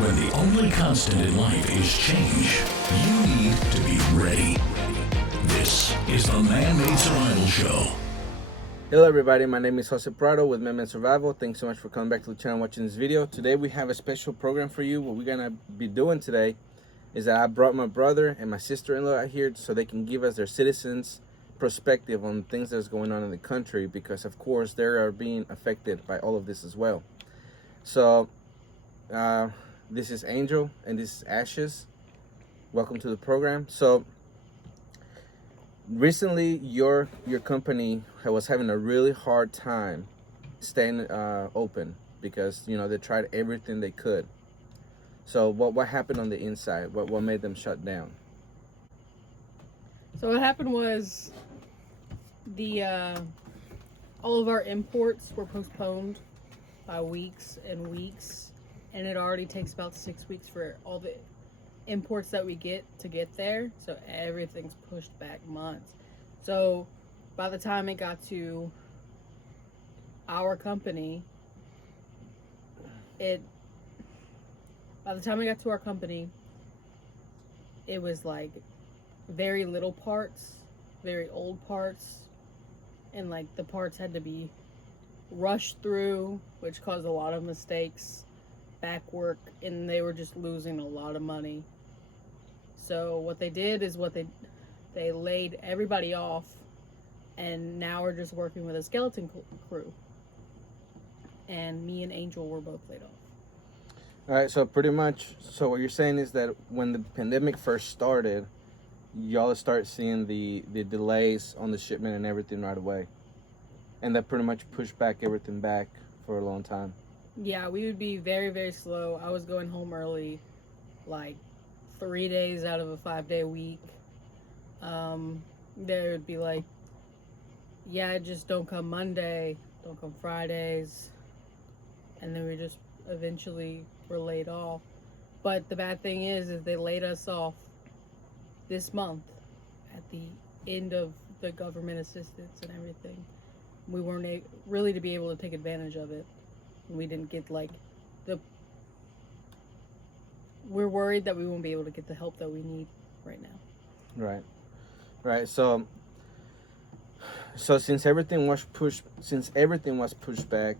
When the only constant in life is change, you need to be ready. This is the Man-Made Survival Show. Hello everybody, my name is Jose Prado with Man-Made Survival. Thanks so much for coming back to the channel and watching this video. Today we have a special program for you. What we're gonna be doing today is that I brought my brother and my sister-in-law out here so they can give us their citizens' perspective on things that's going on in the country, because of course they are being affected by all of this as well. So this is Angel and this is Ashes. Welcome to the program. So recently your company was having a really hard time staying open because they tried everything they could. So what happened on the inside? What made them shut down? So what happened was the all of our imports were postponed by weeks and weeks, and it already takes about 6 weeks for all the imports that we get to get there. So everything's pushed back months. So by the time it got to our company, it was like very little parts, very old parts, and like the parts had to be rushed through, which caused a lot of mistakes, back work, and they were just losing a lot of money. So what they did is they laid everybody off, and now we're just working with a skeleton crew, and me and Angel were both laid off. All right, so pretty much, so what you're saying is that when the pandemic first started, y'all start seeing the delays on the shipment and everything right away, and that pretty much pushed back everything back for a long time. Yeah, we would be very, very slow. I was going home early, like 3 days out of a 5-day week. There would be like, yeah, just don't come Monday, don't come Fridays, and then we just eventually were laid off. But the bad thing is they laid us off this month at the end of the government assistance and everything. We weren't really to be able to take advantage of it. We didn't get we're worried that we won't be able to get the help that we need right now. Right. So since everything was pushed back,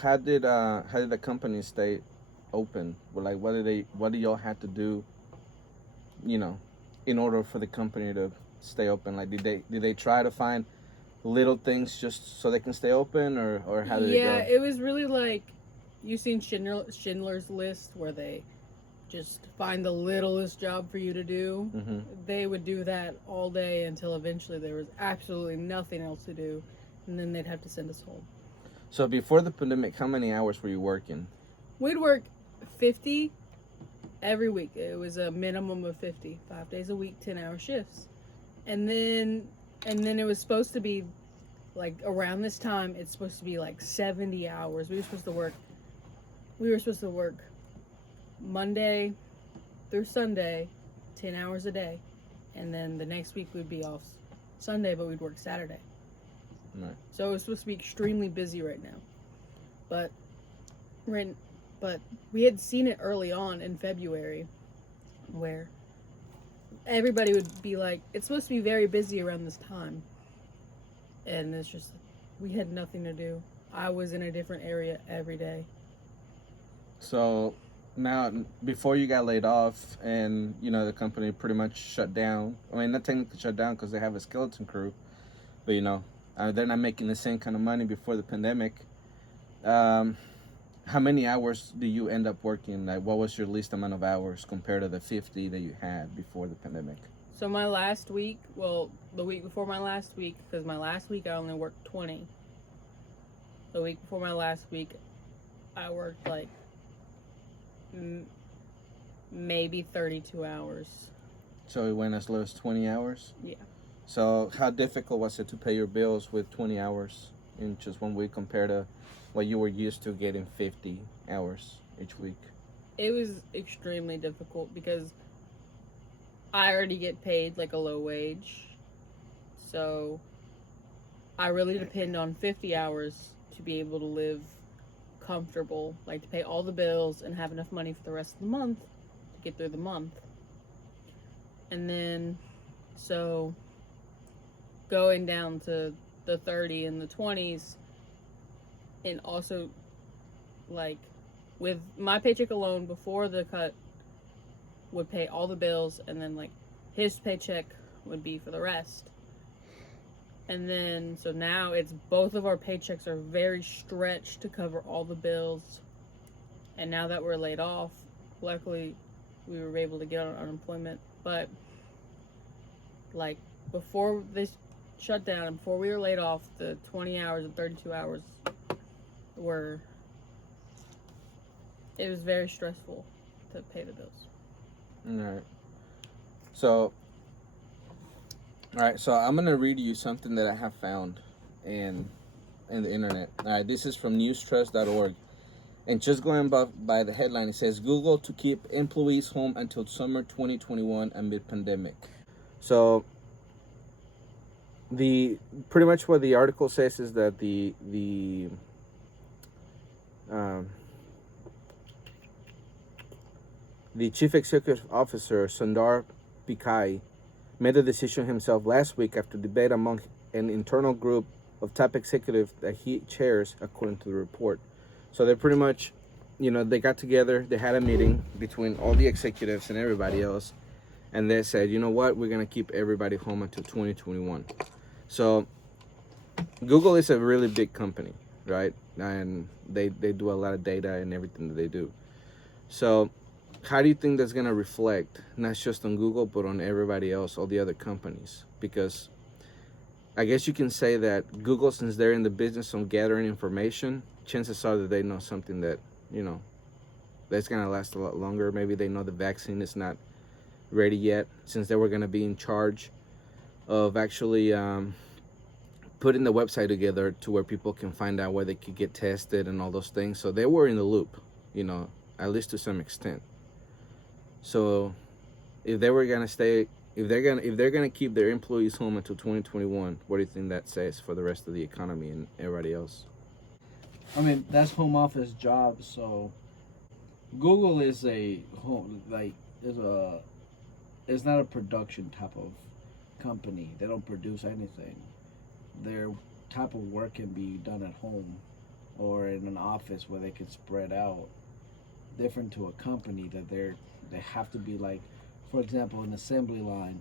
how did the company stay open? Well, like what do y'all have to do, in order for the company to stay open? Like did they try to find little things just so they can stay open, or how did it go? Yeah, it was really like, you seen Schindler's List, where they just find the littlest job for you to do. Mm-hmm. They would do that all day until eventually there was absolutely nothing else to do, and then they'd have to send us home. So before the pandemic, how many hours were you working? We'd work 50 every week. It was a minimum of 50, 5 days a week, 10-hour shifts. And then it was supposed to be like around this time, it's supposed to be like 70 hours. We were supposed to work Monday through Sunday, 10 hours a day. And then the next week we'd be off Sunday, but we'd work Saturday. Right. So it was supposed to be extremely busy right now. But we had seen it early on in February, where everybody would be like, it's supposed to be very busy around this time. And it's just, we had nothing to do. I was in a different area every day. So now, before you got laid off and, the company pretty much shut down, I mean, not technically shut down because they have a skeleton crew, but, they're not making the same kind of money before the pandemic. How many hours do you end up working? Like, what was your least amount of hours compared to the 50 that you had before the pandemic? So my last week, the week before my last week, because my last week I only worked 20. The week before my last week, I worked like maybe 32 hours. So it went as low as 20 hours? Yeah. So how difficult was it to pay your bills with 20 hours in just 1 week compared to what you were used to getting 50 hours each week? It was extremely difficult because I already get paid like a low wage. So I really depend on 50 hours to be able to live comfortable, like to pay all the bills and have enough money for the rest of the month to get through the month. And then, so going down to the 30 and the 20s, and also like with my paycheck alone before the cut would pay all the bills, and then like his paycheck would be for the rest. And then, so now it's both of our paychecks are very stretched to cover all the bills. And now that we're laid off, luckily we were able to get on unemployment. But like before this shut down and before we were laid off, the 20 hours and 32 hours it was very stressful to pay the bills. Alright. So I'm gonna read you something that I have found in the internet. Alright, this is from newstrust.org. And just going by the headline, it says Google to keep employees home until summer 2021 amid pandemic. So pretty much what the article says is that the chief executive officer, Sundar Pichai, made the decision himself last week after debate among an internal group of top executives that he chairs, according to the report. So they're pretty much, they got together, they had a meeting between all the executives and everybody else, and they said, you know what, we're going to keep everybody home until 2021. So Google is a really big company, right? And they do a lot of data and everything that they do. So how do you think that's going to reflect, not just on Google, but on everybody else, all the other companies? Because I guess you can say that Google, since they're in the business of gathering information, chances are that they know something that, that's going to last a lot longer. Maybe they know the vaccine is not ready yet, since they were going to be in charge of actually putting the website together to where people can find out where they could get tested and all those things. So they were in the loop, at least to some extent. So if they were gonna stay, if they're gonna keep their employees home until 2021, what do you think that says for the rest of the economy and everybody else? I mean, that's home office jobs. So Google is a home, it's not a production type of company. They don't produce anything. Their type of work can be done at home or in an office where they can spread out. Different to a company that they have to be like, for example, an assembly line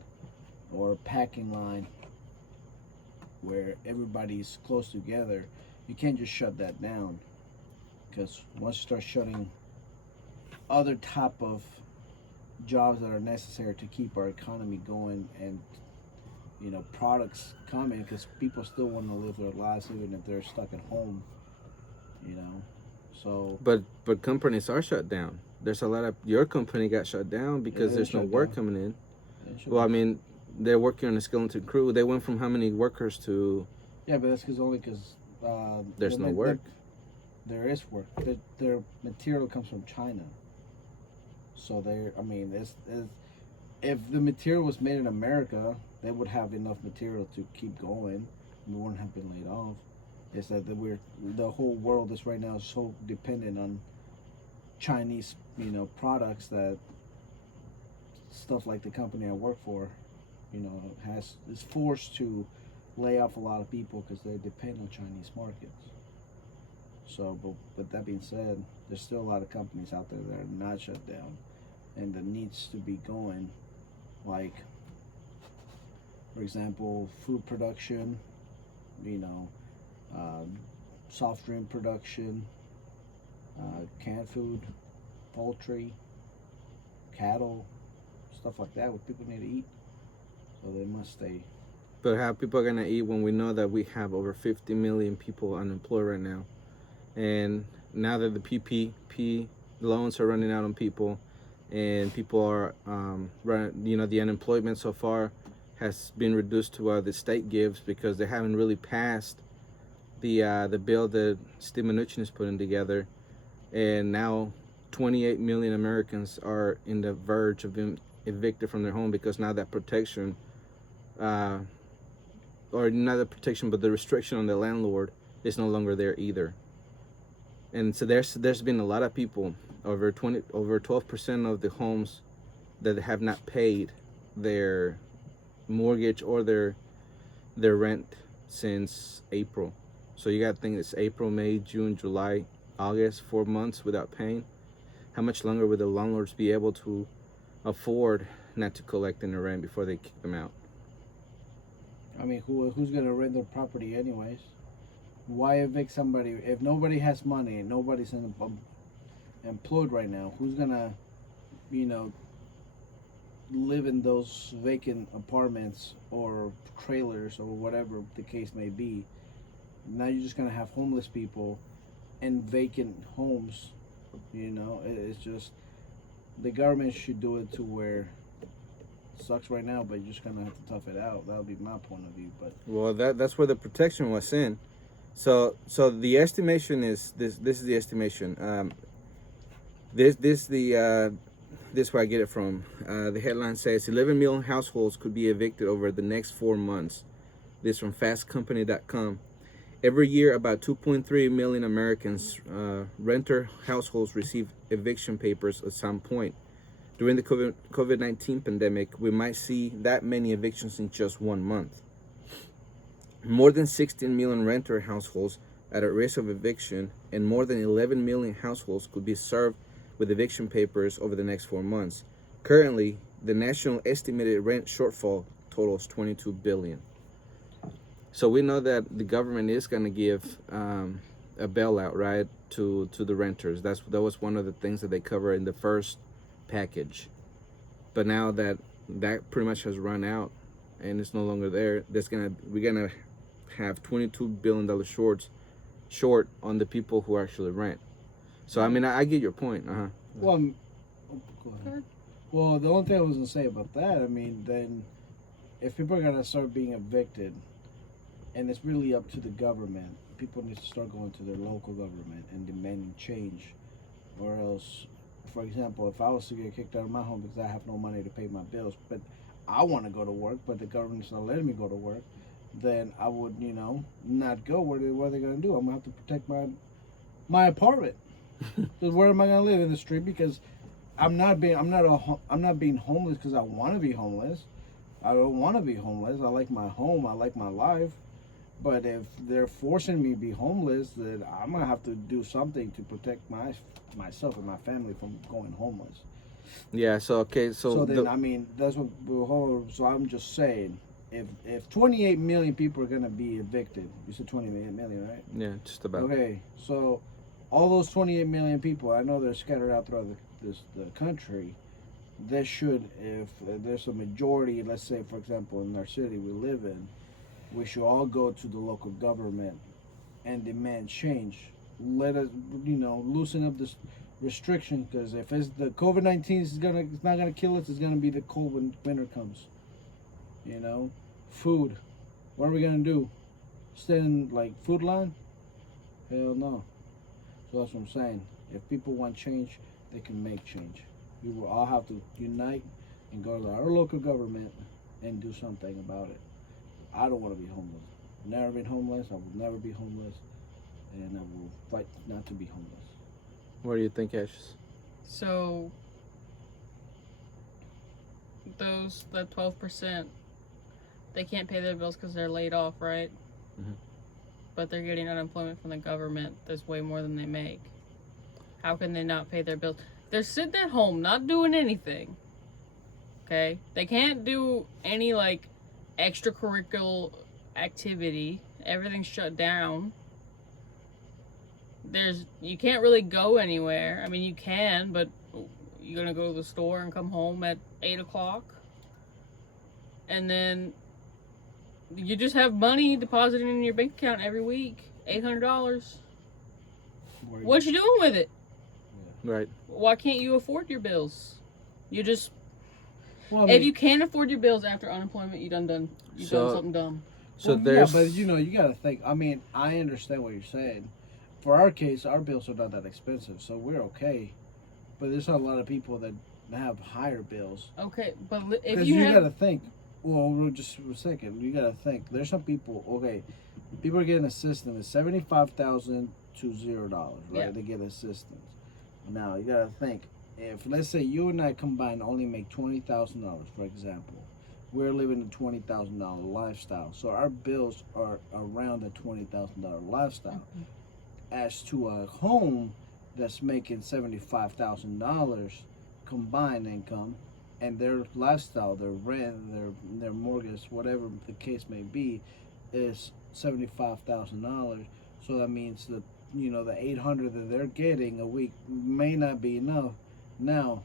or a packing line where everybody's close together. You can't just shut that down, because once you start shutting other type of jobs that are necessary to keep our economy going and products coming, because people still want to live their lives even if they're stuck at home, so but companies are shut down. There's a lot of, your company got shut down because there's no work coming in. Well, I mean, they're working on a skeleton crew. They went from how many workers to? Yeah, but that's because there's no work. There is work. Their material comes from China. So if the material was made in America, they would have enough material to keep going. We wouldn't have been laid off. It's that the whole world is right now so dependent on Chinese, products, that stuff like the company I work for, is forced to lay off a lot of people because they depend on Chinese markets. So, but that being said, there's still a lot of companies out there that are not shut down and that needs to be going, like, for example, food production, soft drink production, canned food, poultry, cattle, stuff like that, what people need to eat. So they must stay. But how people are gonna eat when we know that we have over 50 million people unemployed right now, and now that the PPP loans are running out on people, and people are the unemployment so far has been reduced to what the state gives, because they haven't really passed the bill that Steve Mnuchin is putting together, and now 28 million Americans are in the verge of being evicted from their home because now that protection, or not the protection, but the restriction on the landlord is no longer there either. And so there's been a lot of people, over 12% of the homes that have not paid their mortgage or their rent since April. So you got to think it's April, May, June, July, August, 4 months without paying. How much longer would the landlords be able to afford not to collect in the rent before they kick them out? I mean, who's gonna rent their property anyways? Why evict somebody if nobody has money and nobody's employed right now? Who's gonna, you know, live in those vacant apartments or trailers or whatever the case may be? Now you're just gonna have homeless people in vacant homes. You know, it's just the government should do it to where it sucks right now, but you're just gonna have to tough it out. That would be my point of view. But Well, that's where the protection was in. So the estimation is this. This is the estimation. This where I get it from. The headline says 11 million households could be evicted over the next 4 months. This from fastcompany.com. Every year, about 2.3 million Americans, renter households, receive eviction papers at some point. During the COVID-19 pandemic, we might see that many evictions in just 1 month. More than 16 million renter households are at risk of eviction, and more than 11 million households could be served with eviction papers over the next 4 months. Currently, the national estimated rent shortfall totals $22 billion. So we know that the government is going to give a bailout, right, to the renters. That was one of the things that they cover in the first package. But now that pretty much has run out and it's no longer there, we're gonna have $22 billion short on the people who actually rent. So I mean, I get your point. well, go ahead. Well, the only thing I was gonna say about that, I mean, then if people are gonna start being evicted, and it's really up to the government, people need to start going to their local government and demanding change, or else, for example, if I was to get kicked out of my home because I have no money to pay my bills, but I want to go to work, but the government's not letting me go to work, then I would, you know, not go. What are they going to do? I'm going to have to protect my apartment. Because where am I going to live? In the street? Because I'm not being homeless because I want to be homeless. I don't want to be homeless. I like my home. I like my life. But if they're forcing me to be homeless, then I'm going to have to do something to protect myself and my family from going homeless. Yeah. So okay. So then I mean, that's what. So I'm just saying, if 28 million people are going to be evicted, you said 28 million, right? Yeah, just about. Okay. So all those 28 million people, I know they're scattered out throughout the country. They should, if there's a majority, let's say, for example, in our city we live in, we should all go to the local government and demand change. Let us, you know, loosen up this restriction, because if it's the COVID-19 it's not gonna kill us. It's gonna be the cold when winter comes. You know, food. What are we gonna do? Stand in like food line? Hell no. So that's what I'm saying. If people want change, they can make change. We will all have to unite and go to our local government and do something about it. I don't want to be homeless. I've never been homeless. I will never be homeless. And I will fight not to be homeless. What do you think, Ashes? So that 12%, they can't pay their bills because they're laid off, right? Mhm. But they're getting unemployment from the government. That's way more than they make. How can they not pay their bills? They're sitting at home, not doing anything. Okay? They can't do any, like, extracurricular activity. Everything's shut down. You can't really go anywhere. I mean, you can, but you're gonna go to the store and come home at 8 o'clock, and then you just have money deposited in your bank account every week, $800. What you doing with it? Right. Why can't you afford your bills? You just Well, I mean, if you can't afford your bills after unemployment, you done something dumb. So well, there's. yeah, but you know, you gotta think. I mean, I understand what you're saying. For our case, our bills are not that expensive, so we're okay. But there's a lot of people that have higher bills. Okay, but if Because you you have gotta think. Well, just a second. You gotta think. There's some people. Okay, people are getting assistance, 75,000 to $0, right? Yeah. They get assistance. Now you gotta think, if let's say you and I combined only make $20,000, for example, we're living a $20,000 lifestyle, so our bills are around the $20,000 lifestyle. As to a home that's making $75,000 combined income, and their lifestyle, their rent, their mortgage, whatever the case may be, is $75,000. So that means that the $800 that they're getting a week may not be enough. Now,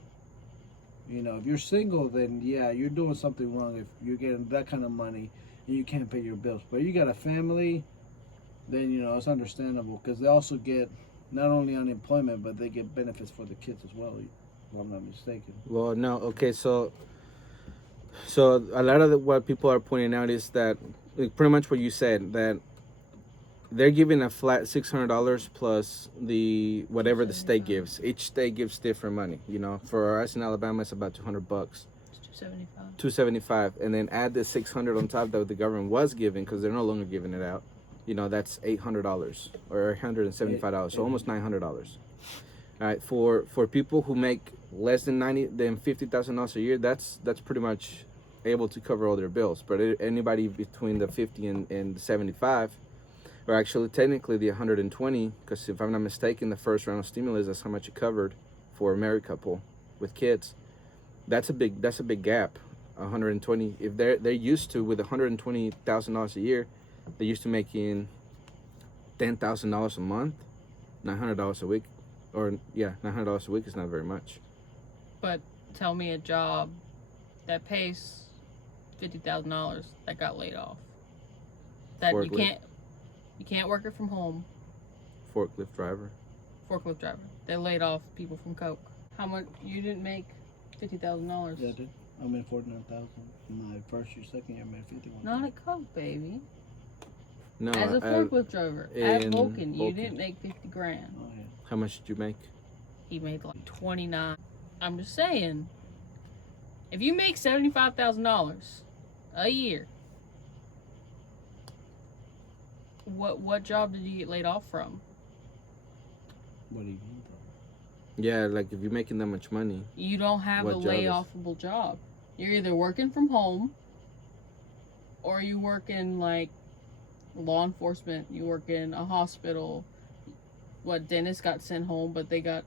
if you're single, then yeah, you're doing something wrong if you're getting that kind of money and you can't pay your bills. But you got a family, then it's understandable, because they also get not only unemployment, but they get benefits for the kids as well, if I'm not mistaken. Well, no, okay, so a lot of what people are pointing out is that, like, pretty much what you said, that they're giving a flat $600 plus the whatever the state gives. Each state gives different money. For us in Alabama, it's about $200. It's $275. $275, and then add the 600 on top that the government was giving, because they're no longer giving it out. That's $800 or $175, so almost $900. All right, for people who make less than $50,000 a year, that's pretty much able to cover all their bills. But anybody between the 50 and the 75, or actually technically the 120, because if I'm not mistaken, the first round of stimulus, that's how much it covered for a married couple with kids. That's a big gap. 120. If they're used to, with $120,000 a year, they're used to making $10,000 a month, $900 a week, $900 a week is not very much. But tell me a job that pays $50,000 that got laid off. That you can't work it from home. Forklift driver. They laid off people from Coke. How much you didn't make $50,000? Yeah, I did. I made $49,000. My first year, second year, I made $51,000. Not at Coke, baby. No, as a forklift driver at Vulcan, you Vulcan. didn't make $50,000. Oh, yeah. How much did you make? He made like 29. I'm just saying, if you make $75,000 a year, what job did you get laid off from? What do you mean? Yeah, like if you're making that much money, You don't have a What job is- layoffable job. You're either working from home, or you work in like law enforcement. You work in a hospital. Dentists got sent home, but they got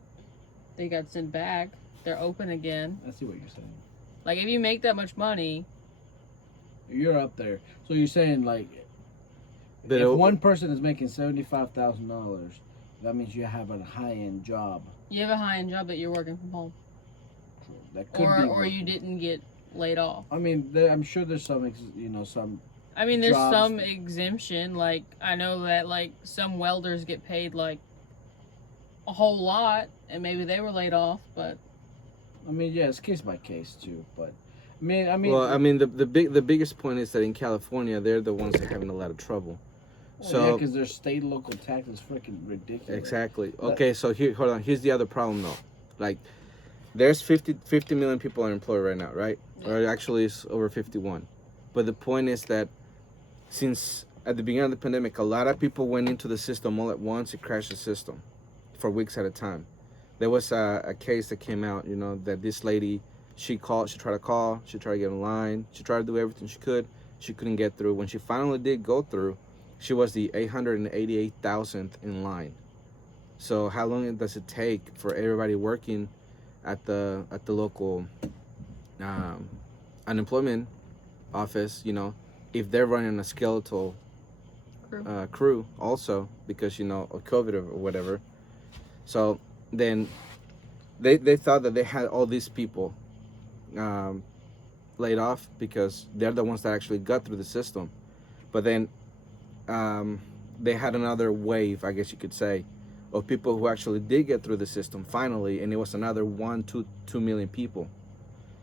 sent back. They're open again. I see what you're saying. Like, if you make that much money, You're up there. So you're saying, like, But if one person is making $75,000, that means you have a high-end job. you have a high-end job that you're working from home, That could be. or you didn't get laid off. I mean, I'm sure there's some, some. I mean, there's Jobs. some exemption. Like, I know that like some welders get paid like a whole lot, and maybe they were laid off. But I mean, yeah, it's case by case too. But the biggest point is that in California, they're the ones that are having a lot of trouble. yeah, because their state local tax is freaking ridiculous. Exactly. Okay, so hold on. Here's the other problem, though. Like, there's 50 million people unemployed right now, right? Or actually, it's over 51. But the point is that since at the beginning of the pandemic, a lot of people went into the system all at once. It crashed the system for weeks at a time. There was a case that came out, that this lady, she tried to call, she tried to get online, she tried to do everything she could. She couldn't get through. When she finally did go through, she was the 888,000th in line. So how long does it take for everybody working at the local unemployment office, if they're running a skeletal crew also, because of COVID or whatever? So then they thought that they had all these people laid off because they're the ones that actually got through the system. But then they had another wave, I guess you could say, of people who actually did get through the system finally, and it was another 2 million people.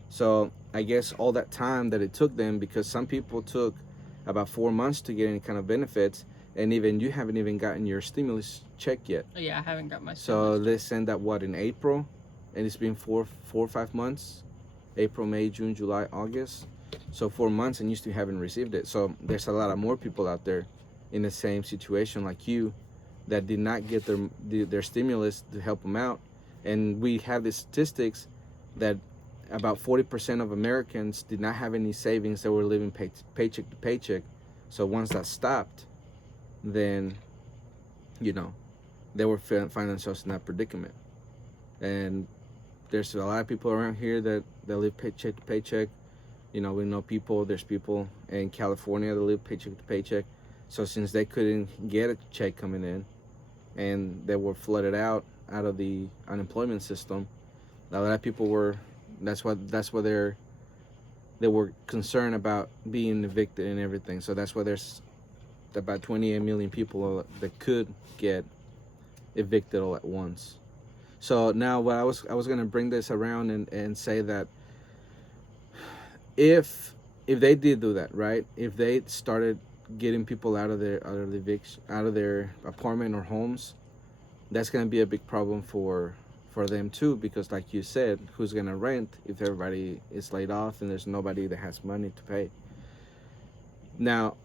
So I guess all that time that it took them, because some people took about 4 months to get any kind of benefits, and even you haven't even gotten your stimulus check yet. Yeah, I haven't got my So stimulus they sent that in April, and it's been 4 or 5 months. April, May, June, July, August. So 4 months, and you still haven't received it. So there's a lot of more people out there in the same situation like you, that did not get their stimulus to help them out. And we have the statistics that about 40% of Americans did not have any savings. They were living paycheck to paycheck. So once that stopped, then, you know, they were finding themselves in that predicament. And there's a lot of people around here that live paycheck to paycheck. You know, we know there's people in California that live paycheck to paycheck. So since they couldn't get a check coming in and they were flooded out of the unemployment system, a lot of people were, that's why they were concerned about being evicted and everything. So that's why there's about 28 million people that could get evicted all at once. So now what I was going to bring this around and say that if they did do that, right? If they started getting people out of their apartment or homes, that's going to be a big problem for them too, because like you said, who's going to rent if everybody is laid off and there's nobody that has money to pay? Now,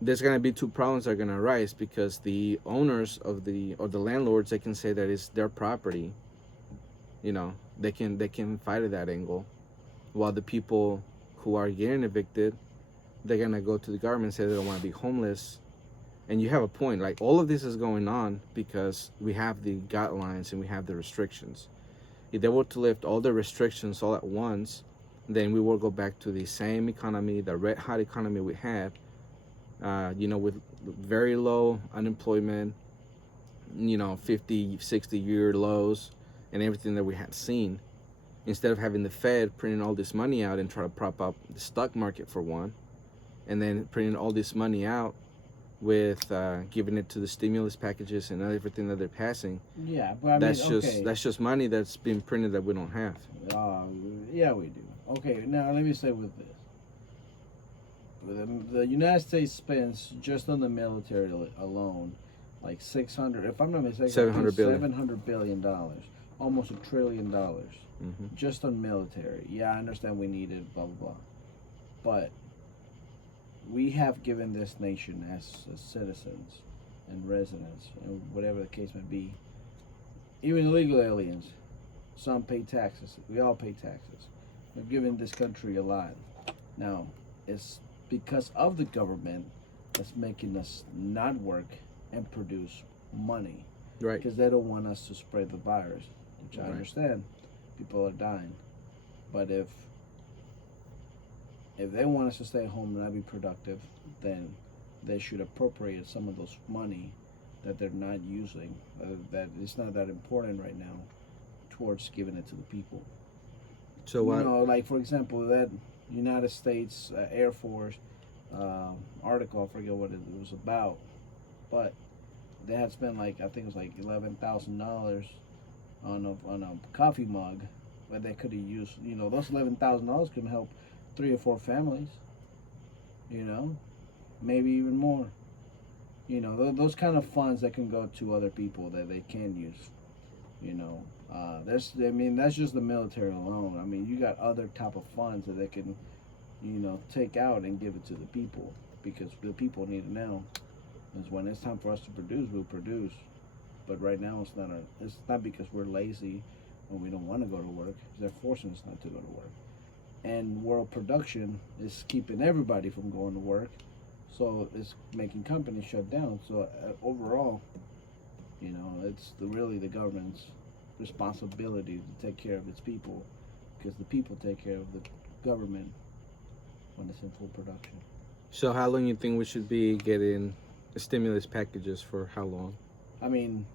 there's going to be two problems that are going to arise, because the owners or the landlords, they can say that it's their property. You know, they can fight at that angle, while the people who are getting evicted, they're going to go to the government and say they don't want to be homeless. And you have a point. Like, all of this is going on because we have the guidelines and we have the restrictions. If they were to lift all the restrictions all at once, then we will go back to the same economy, the red hot economy we had, you know, with very low unemployment, you know, 50, 60-year lows and everything that we had seen. Instead of having the Fed printing all this money out and try to prop up the stock market for one, and then printing all this money out with giving it to the stimulus packages and everything that they're passing. Yeah, but that's just money that's been printed that we don't have. Yeah, we do. Okay, now let me say with this. The United States spends just on the military alone like 600, if I'm not mistaken, $700 billion, almost $1 trillion, just on military. Yeah, I understand we need it, blah blah blah, but we have given this nation as citizens and residents, and whatever the case may be, even illegal aliens, some pay taxes. We all pay taxes. We've given this country a lot. Now, it's because of the government that's making us not work and produce money. Right. Because they don't want us to spread the virus, which I Right. understand. People are dying. But if they want us to stay home and not be productive, then they should appropriate some of those money that they're not using, that it's not that important right now, towards giving it to the people. So what? You know, like for example, that United States Air Force article, I forget what it was about, but they had spent like, I think it was like $11,000 on a coffee mug, but they could have used, you know, those $11,000 can help 3 or 4 families, you know, maybe even more. You know, those kind of funds that can go to other people that they can use, you know. That's just the military alone. I mean, you got other type of funds that they can, you know, take out and give it to the people, because the people need it now. Because when it's time for us to produce, we'll produce. But right now, it's not because we're lazy or we don't want to go to work. They're forcing us not to go to work. And world production is keeping everybody from going to work, so it's making companies shut down. So overall, you know, it's really the government's responsibility to take care of its people, because the people take care of the government when it's in full production. So how long you think we should be getting stimulus packages for? How long? I mean,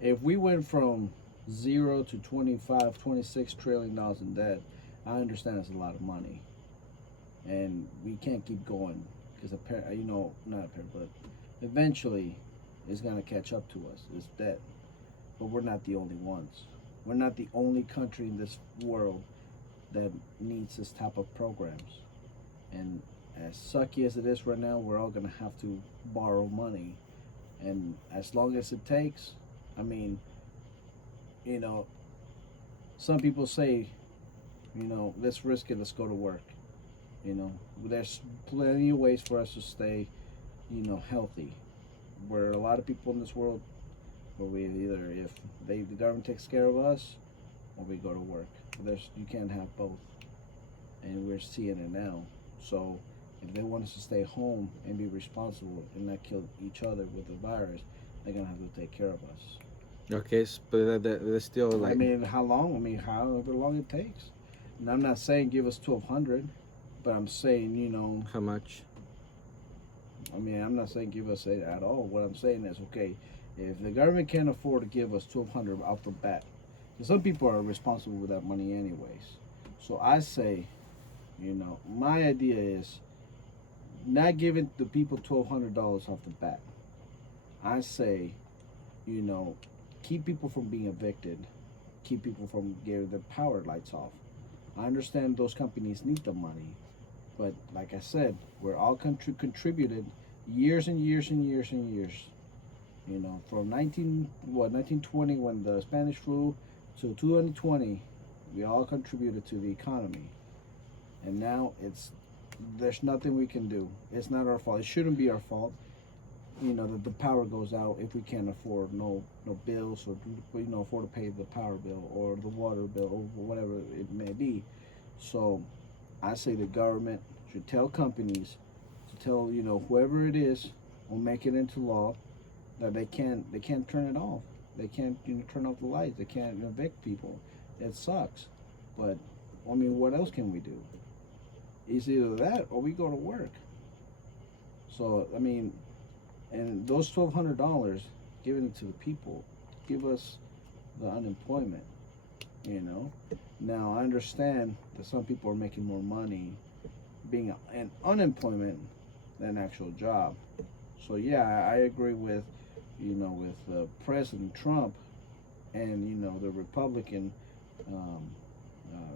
if we went from 0 to 25, $26 trillion in debt, I understand it's a lot of money, and we can't keep going, because you know, not apparent, but eventually it's gonna catch up to us. It's debt, but we're not the only ones. We're not the only country in this world that needs this type of programs. And as sucky as it is right now, we're all gonna have to borrow money, and as long as it takes, I mean, you know, some people say, you know, let's risk it, let's go to work. You know, there's plenty of ways for us to stay, you know, healthy. we're a lot of people in this world where we either, if the government takes care of us, or we go to work. You can't have both, and we're seeing it now. So if they want us to stay home and be responsible and not kill each other with the virus, they're gonna have to take care of us. Okay, but that's still like. I mean, how long? I mean, however long it takes. And I'm not saying give us 1,200, but I'm saying, How much? I mean, I'm not saying give us it at all. What I'm saying is, okay, if the government can't afford to give us 1,200 off the bat, and some people are responsible with that money anyways. So I say, my idea is not giving the people $1,200 off the bat. I say, keep people from being evicted, keep people from getting their power lights off. I understand those companies need the money, but like I said, we're all contributed years and years and years and years. From 1920 when the Spanish flu to 2020, we all contributed to the economy, and now there's nothing we can do. It's not our fault. It shouldn't be our fault. That the power goes out if we can't afford no bills, or afford to pay the power bill or the water bill or whatever it may be. So I say the government should tell companies to tell whoever it is, will make it into law that they can't turn it off. They can't turn off the lights. They can't evict people. It sucks, but I mean, what else can we do? It's either that or we go to work. So I mean. And those $1,200, giving it to the people, give us the unemployment, Now, I understand that some people are making more money being in unemployment than an actual job. So, yeah, I agree with, President Trump and, the Republican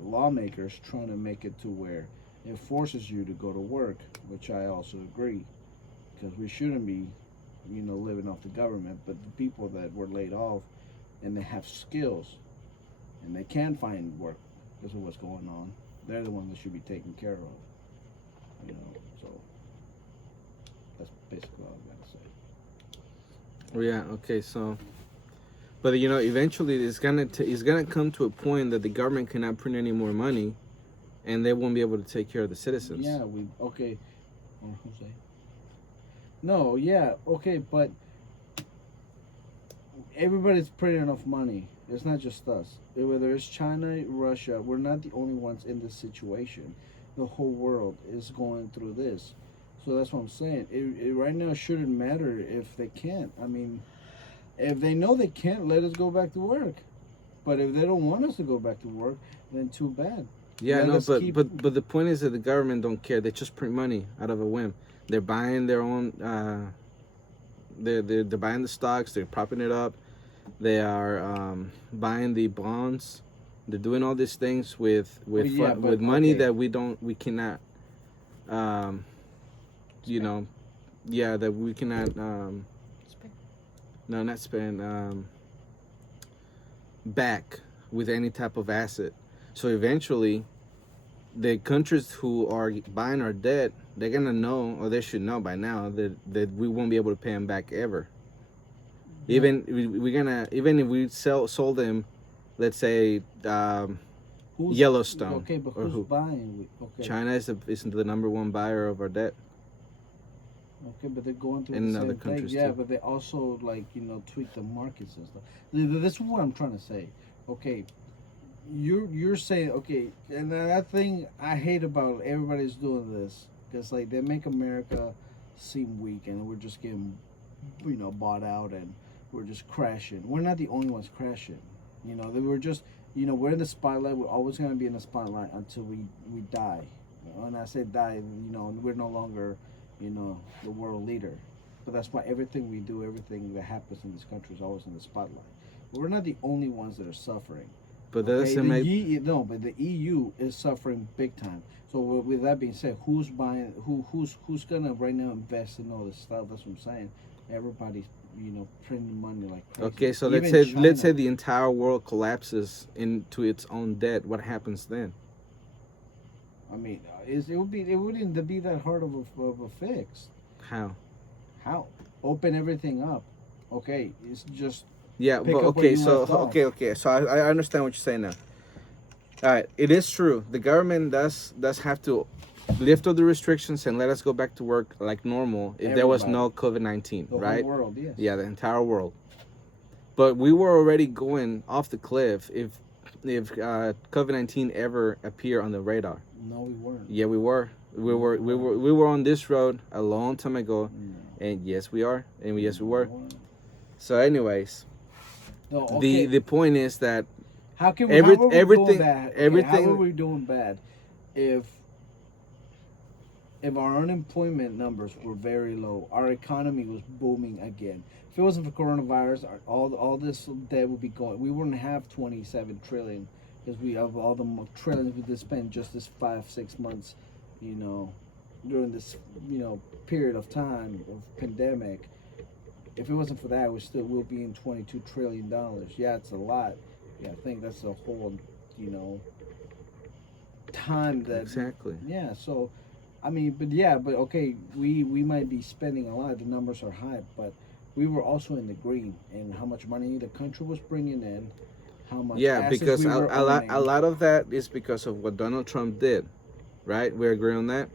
lawmakers trying to make it to where it forces you to go to work, which I also agree, because we shouldn't be living off the government, but the people that were laid off and they have skills and they can find work because of what's going on, they're the ones that should be taken care of. So that's basically all I'm gonna say. Yeah. Okay. So, but eventually it's gonna come to a point that the government cannot print any more money, and they won't be able to take care of the citizens. Yeah. Okay. Jose. No, yeah, okay, but everybody's printing enough money. It's not just us. Whether it's China, Russia, we're not the only ones in this situation. The whole world is going through this. So that's what I'm saying. It right now shouldn't matter if they can't. I mean, if they know they can't, let us go back to work. But if they don't want us to go back to work, then too bad. Yeah, no, but the point is that the government don't care. They just print money out of a whim. They're buying their own. They're buying the stocks. They're propping it up. They are buying the bonds. They're doing all these things with money that we cannot. That we cannot. No, not spend. Back with any type of asset. So eventually, the countries who are buying our debt, they're gonna know, or they should know by now, that we won't be able to pay them back ever. Yeah. Even if we sold them, let's say Yellowstone. Okay, but who's buying? Okay. China is the number one buyer of our debt. Okay, but they're going through in the other same countries thing. Yeah, too. but they also tweak the markets and stuff. This is what I'm trying to say. Okay, you're saying, okay, and that thing I hate about everybody's doing this, because they make America seem weak, and we're just getting bought out, and we're just crashing. We're not the only ones crashing. We're just we're in the spotlight. We're always going to be in the spotlight until we die. When I say die, we're no longer the world leader. But that's why everything we do, everything that happens in this country is always in the spotlight. We're not the only ones that are suffering. But that doesn't make... but the EU is suffering big time. So with that being said, who's buying? Who's gonna right now invest in all this stuff? That's what I'm saying. Everybody's printing money like crazy. Okay, so Even let's say the entire world collapses into its own debt. What happens then? I mean, it wouldn't be that hard of a fix. How? open everything up. Okay, it's just Yeah, pick but up where okay, you so left off. okay. So I understand what you're saying now. All right, it is true. The government does have to lift all the restrictions and let us go back to work like normal if there was no COVID-19, The right? whole world, yes. Yeah, the entire world. But we were already going off the cliff if COVID-19 ever appeared on the radar. No, we weren't. Yeah, we were. We were on this road a long time ago, and yes, we are, and yes, we were. So, anyways, No, okay. the point is that How can how are we everything doing bad? Okay, everything. how are we doing bad if our unemployment numbers were very low, our economy was booming again? If it wasn't for coronavirus, all this debt would be going. We wouldn't have 27 trillion because we have all the trillions we just spent just this 5-6 months, you know, during this period of time of pandemic. If it wasn't for that, we'll be in $22 trillion. Yeah, it's a lot. Yeah, I think that's a whole, time that Exactly. Yeah, so I mean, but okay, we might be spending a lot. The numbers are high, but we were also in the green in how much money the country was bringing in, how much Yeah, assets because we were owning. a lot of that is because of what Donald Trump did, right? We agree on that.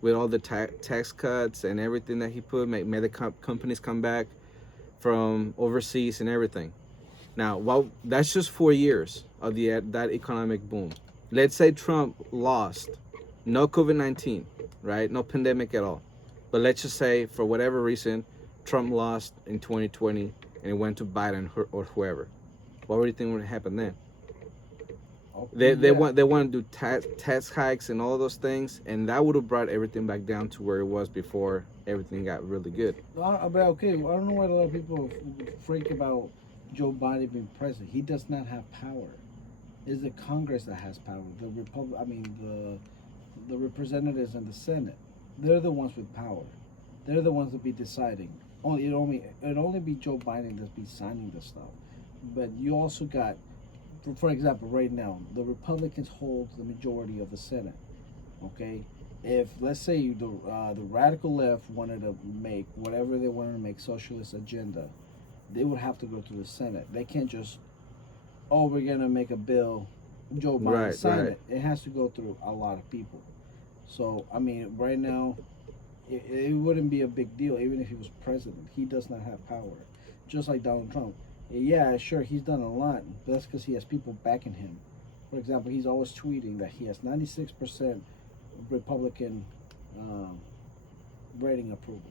With all the tax cuts and everything that he put, made the companies come back from overseas and everything. Now, well, that's just 4 years of that economic boom. Let's say Trump lost, no COVID-19, right? No pandemic at all. But let's just say, for whatever reason, Trump lost in 2020 and it went to Biden or whoever. What do you think would happen then? They want to do tax hikes and all those things, and that would have brought everything back down to where it was before everything got really good. But okay, I don't know why a lot of people freak about Joe Biden being president. He does not have power. It's the Congress that has power. The representatives and the Senate. They're the ones with power. They're the ones that be deciding. It'd only be Joe Biden that's be signing the stuff. But you also got, for example, right now, the Republicans hold the majority of the Senate. Okay, if let's say the radical left wanted to make whatever they wanted to make socialist agenda, they would have to go to the Senate. They can't just, we're gonna make a bill, Joe Biden sign it. It has to go through a lot of people. So I mean, right now, it wouldn't be a big deal even if he was president. He does not have power, just like Donald Trump. Yeah, sure, he's done a lot, but that's because he has people backing him. For example, he's always tweeting that he has 96% Republican rating approval.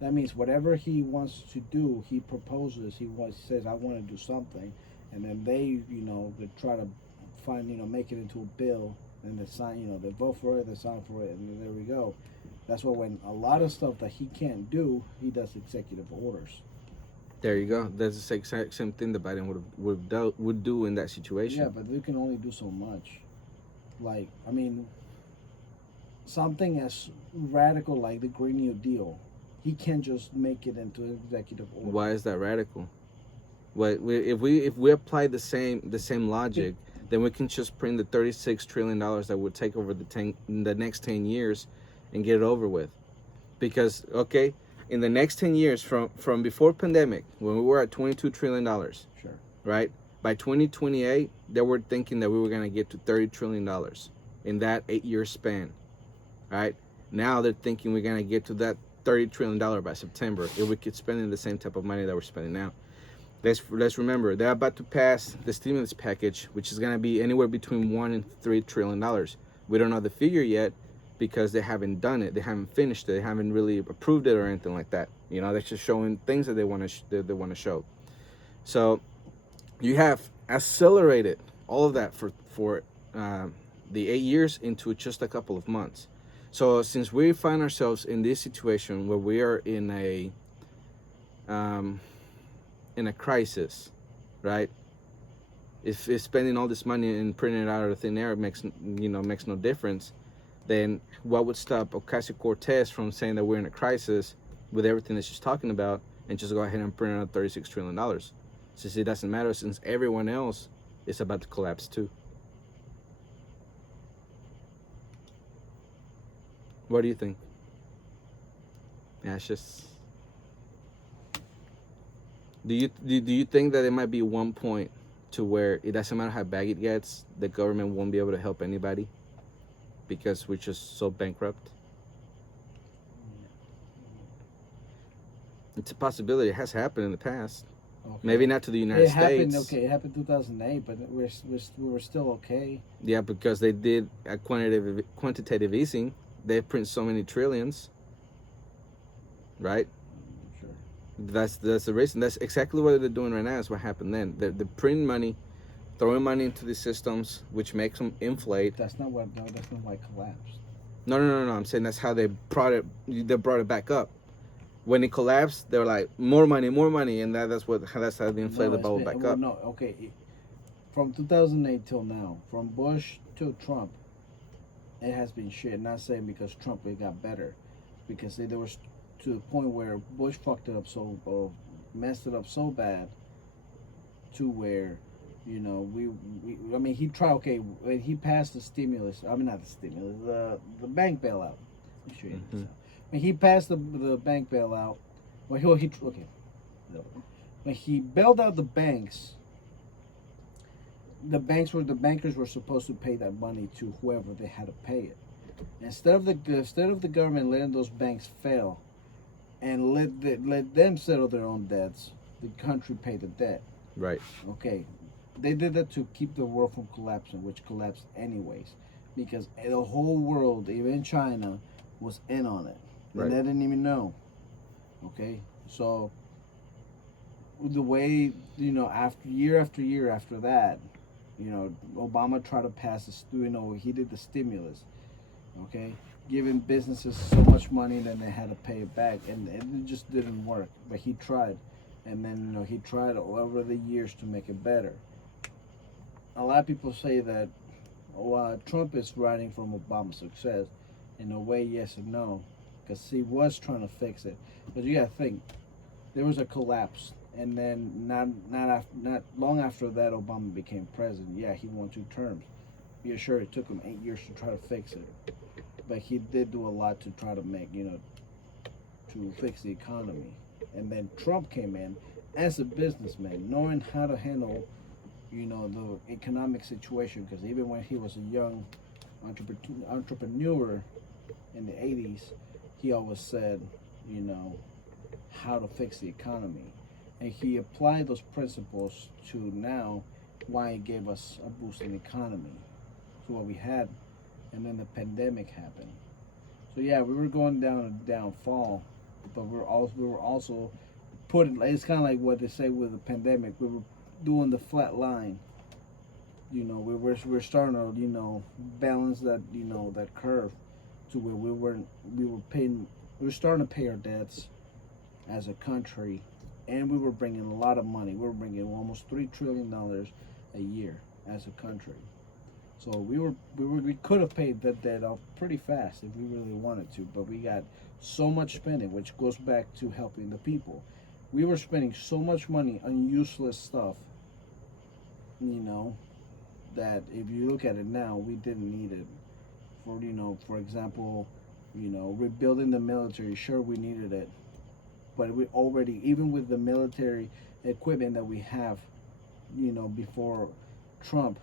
That means whatever he wants to do, he proposes. He says, "I want to do something," and then they try to find, make it into a bill, and they sign, they vote for it, they sign for it, and there we go. That's why when a lot of stuff that he can't do, he does executive orders. There you go. That's the exact same thing that Biden would do in that situation. Yeah, but they can only do so much. Like, I mean, something as radical like the Green New Deal, he can't just make it into an executive order. Why is that radical? If we apply the same logic, then we can just print the $36 trillion that would take over the next 10 years and get it over with. Because okay, in the next 10 years from before pandemic, when we were at $22 trillion, sure, right? By 2028, they were thinking that we were going to get to $30 trillion in that 8-year span, right? Now they're thinking we're going to get to that $30 trillion by September if we keep spending the same type of money that we're spending now. Let's remember, they're about to pass the stimulus package, which is going to be anywhere between $1 and $3 trillion. We don't know the figure yet because they haven't done it. They haven't finished it. They haven't really approved it or anything like that. They're just showing things that they want to show. So you have accelerated all of that for the 8 years into just a couple of months. So since we find ourselves in this situation where we are in a crisis, right? If spending all this money and printing it out of thin air makes no difference, then what would stop Ocasio-Cortez from saying that we're in a crisis with everything that she's talking about and just go ahead and print out $36 trillion? Since it doesn't matter, since everyone else is about to collapse too. What do you think? Yeah, it's just Do you think that it might be one point to where it doesn't matter how bad it gets, the government won't be able to help anybody because we're just so bankrupt? It's a possibility. It has happened in the past. Okay. Maybe not to the United happened. States. Okay, it happened 2008, but we were still okay. Yeah, because they did a quantitative easing. They print so many trillions, right? Sure. That's the reason. That's exactly what they're doing right now. Is what happened then. They're printing money, throwing money into the systems, which makes them inflate. That's not what. No, that's not why it collapsed. No. I'm saying that's how they brought it. They brought it back up. When it collapsed, they were like more money, and that's how they inflated the bubble back up. No, okay. From 2008 till now, from Bush to Trump, it has been shit. Not saying because Trump it got better, because there was to the point where Bush fucked it up messed it up so bad, to where, we I mean he tried. Okay, when he passed the stimulus, I mean not the stimulus, the bank bailout. Let me show you this. When he passed the bank bailout, when he bailed out the banks. The bankers were supposed to pay that money to whoever they had to pay it. Instead of the government letting those banks fail, and let them settle their own debts, the country paid the debt. Right. Okay, they did that to keep the world from collapsing, which collapsed anyways, because the whole world, even China, was in on it, and they didn't even know. Okay, so the way after year after that. Obama tried to pass this. He did the stimulus, okay, giving businesses so much money and then they had to pay it back, and it just didn't work. But he tried, and then he tried over the years to make it better. A lot of people say that Trump is writing from Obama's success. In a way, yes and no, because he was trying to fix it. But you gotta think, there was a collapse. And then not long after that, Obama became president. Yeah, he won 2 terms. Yeah, sure, it took him 8 years to try to fix it, but he did do a lot to try to make to fix the economy. And then Trump came in as a businessman, knowing how to handle the economic situation. Because even when he was a young entrepreneur in the 80s, he always said how to fix the economy. And he applied those principles to now why it gave us a boost in the economy to what we had. And then the pandemic happened. So yeah, we were going down a downfall, but we were also putting, it's kind of like what they say with the pandemic, we were doing the flat line. We're starting to balance that that curve to where we were starting to pay our debts as a country. And we were bringing a lot of money. We were bringing almost $3 trillion a year as a country. So we could have paid that debt off pretty fast if we really wanted to, but we got so much spending, which goes back to helping the people. We were spending so much money on useless stuff, that if you look at it now, we didn't need it. For example, rebuilding the military. Sure, we needed it. But we already, even with the military equipment that we have, before Trump,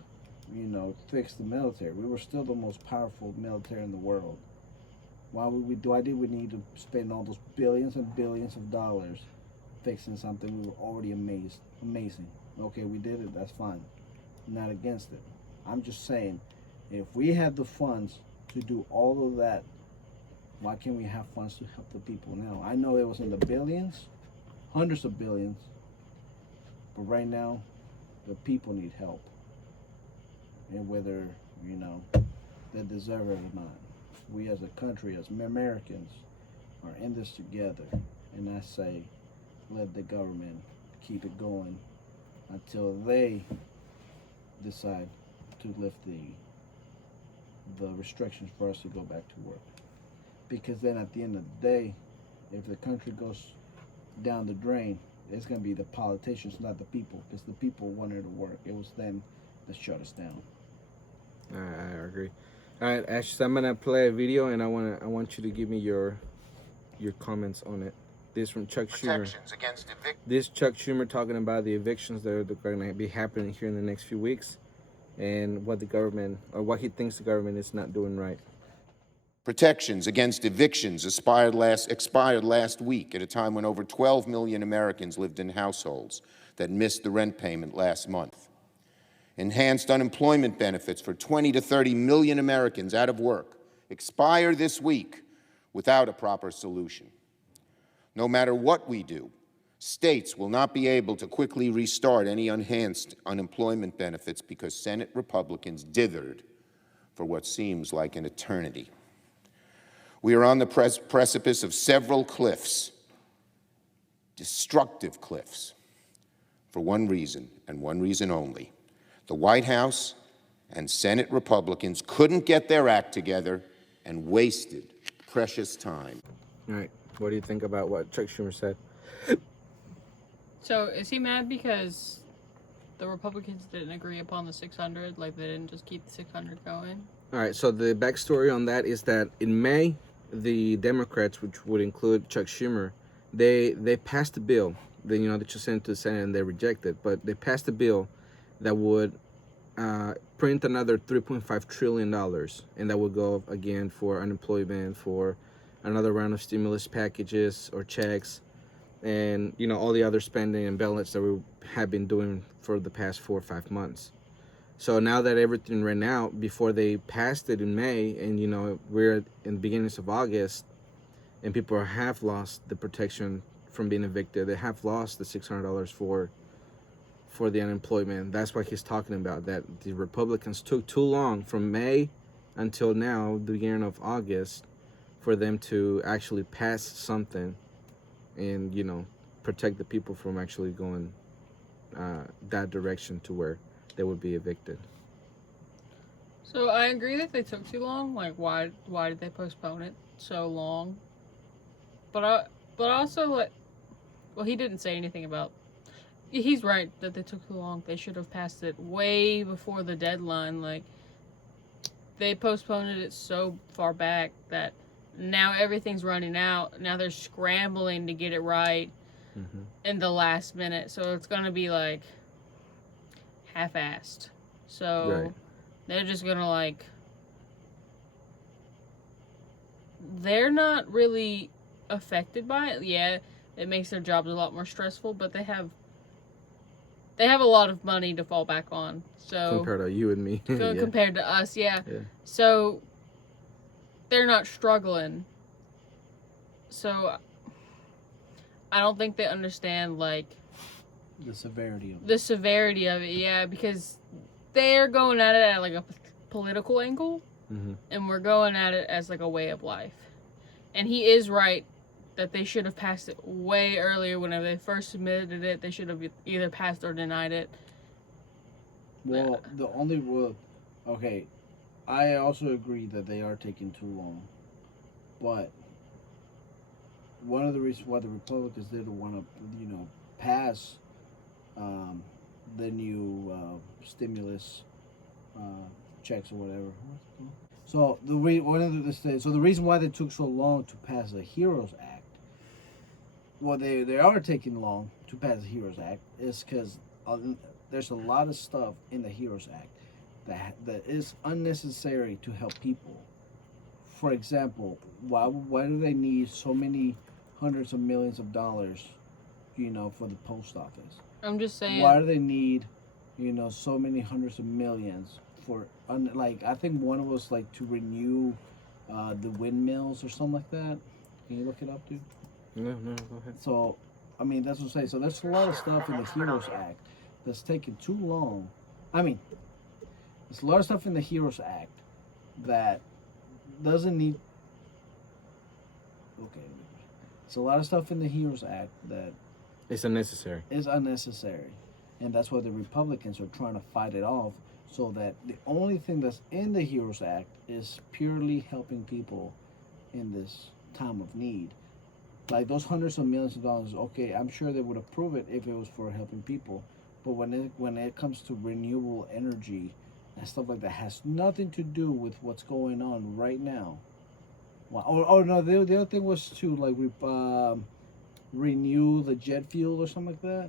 fixed the military, we were still the most powerful military in the world. Why did we need to spend all those billions and billions of dollars fixing something we were already amazing? Okay, we did it, that's fine. I'm not against it. I'm just saying, if we had the funds to do all of that, why can't we have funds to help the people now? I know it was in the billions, hundreds of billions, but right now, the people need help. And whether, they deserve it or not. We as a country, as Americans, are in this together. And I say, let the government keep it going until they decide to lift the restrictions for us to go back to work. Because then at the end of the day, if the country goes down the drain, it's going to be the politicians, not the people. Because the people wanted to work. It was them that shut us down. I agree. All right, Ash, so I'm going to play a video, and I want you to give me your comments on it. This from Chuck Schumer. Protections against This Chuck Schumer talking about the evictions that are going to be happening here in the next few weeks, and what the government, or what he thinks the government is not doing right. Protections against evictions expired last week at a time when over 12 million Americans lived in households that missed the rent payment last month. Enhanced unemployment benefits for 20 to 30 million Americans out of work expire this week without a proper solution. No matter what we do, states will not be able to quickly restart any enhanced unemployment benefits because Senate Republicans dithered for what seems like an eternity. We are on the precipice of several cliffs, destructive cliffs, for one reason and one reason only. The White House and Senate Republicans couldn't get their act together and wasted precious time. All right. What do you think about what Chuck Schumer said? So is he mad because the Republicans didn't agree upon the 600? Like they didn't just keep the 600 going? All right. So the backstory on that is that in May, the Democrats, which would include Chuck Schumer, they passed a bill. They just sent it to the Senate and they rejected. But they passed a bill that would print another $3.5 trillion, and that would go again for unemployment, for another round of stimulus packages or checks, and all the other spending and balance that we have been doing for the past 4 or 5 months. So now that everything ran out before they passed it in May, and we're in the beginnings of August, and people have lost the protection from being evicted. They have lost the $600 for the unemployment. That's what he's talking about, that the Republicans took too long from May until now, the beginning of August, for them to actually pass something and protect the people from actually going that direction to where they would be evicted. So I agree that they took too long. Like why did they postpone it so long? But also, like, well, he didn't say anything about. He's right that they took too long. They should have passed it way before the deadline. Like, they postponed it so far back that now everything's running out. Now they're scrambling to get it right in the last minute. So it's going to be, like, half-assed. So they're just going to, like... They're not really affected by it. Yeah, it makes their jobs a lot more stressful, but they have a lot of money to fall back on. So compared to you and me. yeah. Compared to us, yeah. So they're not struggling. So I don't think they understand, like, the severity of it. The severity of it, yeah, because they're going at it at, like, a political angle, and we're going at it as, like, a way of life. And he is right that they should have passed it way earlier. Whenever they first submitted it, they should have either passed or denied it. Well, the only rule... Okay, I also agree that they are taking too long. But one of the reasons why the Republicans didn't want to, pass the new stimulus checks or whatever. So the reason why they took so long to pass the HEROES Act, well, they are taking long to pass the HEROES Act, is because there's a lot of stuff in the HEROES Act that is unnecessary to help people. For example, why do they need so many hundreds of millions of dollars, for the post office? I'm just saying. Why do they need, so many hundreds of millions for, I think one was like to renew the windmills or something like that. Can you look it up, dude? No, go ahead. So, I mean, that's what I'm saying. So there's a lot of stuff in the HEROES Act that's taking too long. I mean, there's a lot of stuff in the HEROES Act that doesn't need... Okay. There's a lot of stuff in the HEROES Act that... It's unnecessary. Is unnecessary. And that's why the Republicans are trying to fight it off, so that the only thing that's in the HEROES Act is purely helping people in this time of need. Like those hundreds of millions of dollars, okay, I'm sure they would approve it if it was for helping people. But when it comes to renewable energy and stuff like that, has nothing to do with what's going on right now. No, the other thing was too, like, renew the jet fuel or something like that.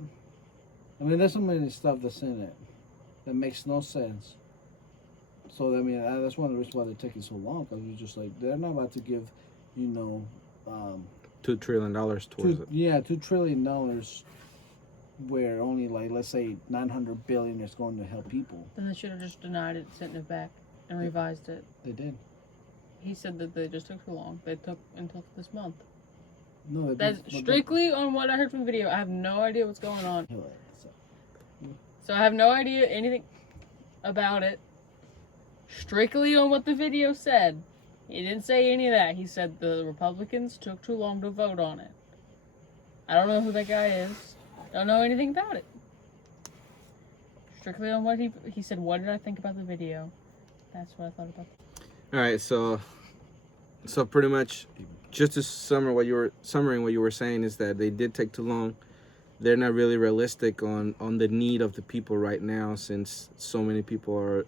I mean, there's so many stuff that's in it that makes no sense. So I mean, that's one of the reasons why they're taking so long, because it's just like they're not about to give, you know, $2 trillion towards it. $2 trillion, where only like let's say 900 billion is going to help people. Then they should have just denied it, sent it back, and revised it. They did. He said that they just took too long. They took until this month. No, That's strictly on what I heard from the video. I have no idea what's going on. So I have no idea anything about it. Strictly on what the video said. He didn't say any of that. He said the Republicans took too long to vote on it. I don't know who that guy is. Don't know anything about it. Strictly on what he said, what did I think about the video? That's what I thought about. All right, so pretty much, just to summarize what you were saying is that they did take too long. They're not really realistic on the need of the people right now, since so many people are,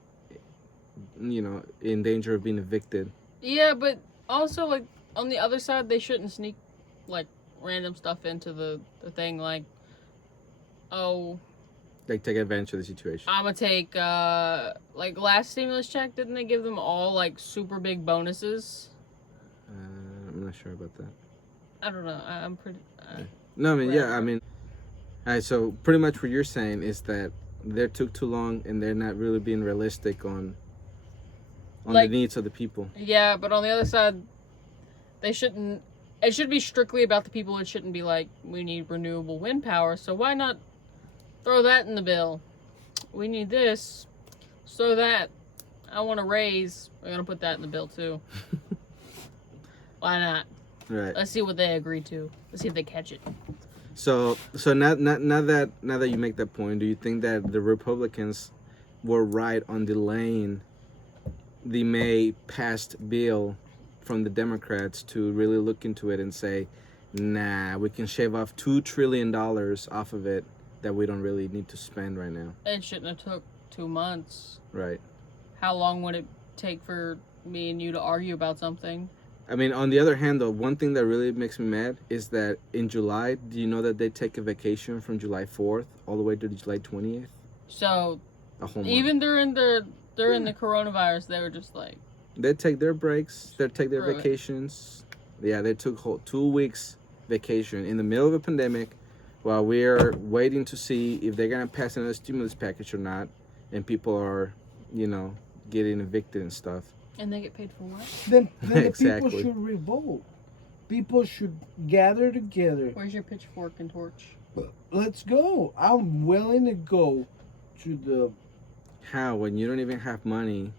you know, in danger of being evicted. Yeah, but also, like, on the other side, they shouldn't sneak, like, random stuff into the thing, like, oh, Like, take advantage of the situation. I'm gonna take, like, last stimulus check, didn't they give them all, like, super big bonuses? I'm not sure about that. I don't know. I'm pretty... No, I mean, Whatever. yeah, I mean, all right, so pretty much what you're saying is that they took too long and they're not really being realistic on Like- the needs of the people. Yeah, but on the other side, they shouldn't... It should be strictly about the people. It shouldn't be like, we need renewable wind power, so why not throw that in the bill? We need this, so that. I want to raise. We're going to put that in the bill, too. Why not? Right. Let's see what they agree to. Let's see if they catch it. So now that you make that point, do you think that the Republicans were right on delaying the May passed bill from the Democrats to really look into it and say, nah, we can shave off $2 trillion off of it that we don't really need to spend right now? It shouldn't have took 2 months. Right. How long would it take for me and you to argue about something? I mean, on the other hand, though, one thing that really makes me mad is that in July, do you know that they take a vacation from July 4th all the way to July 20th? So A whole month. even during the coronavirus, they were just like, They take their breaks. They take their Screw it. vacations. Yeah, they took whole 2 weeks vacation in the middle of a pandemic while we're waiting to see if they're going to pass another stimulus package or not. And people are, you know, getting evicted and stuff. and they get paid for what? Then the Exactly. people should revolt. People should gather together. Where's your pitchfork and torch? Let's go. I'm willing to go to the. How, when you don't even have money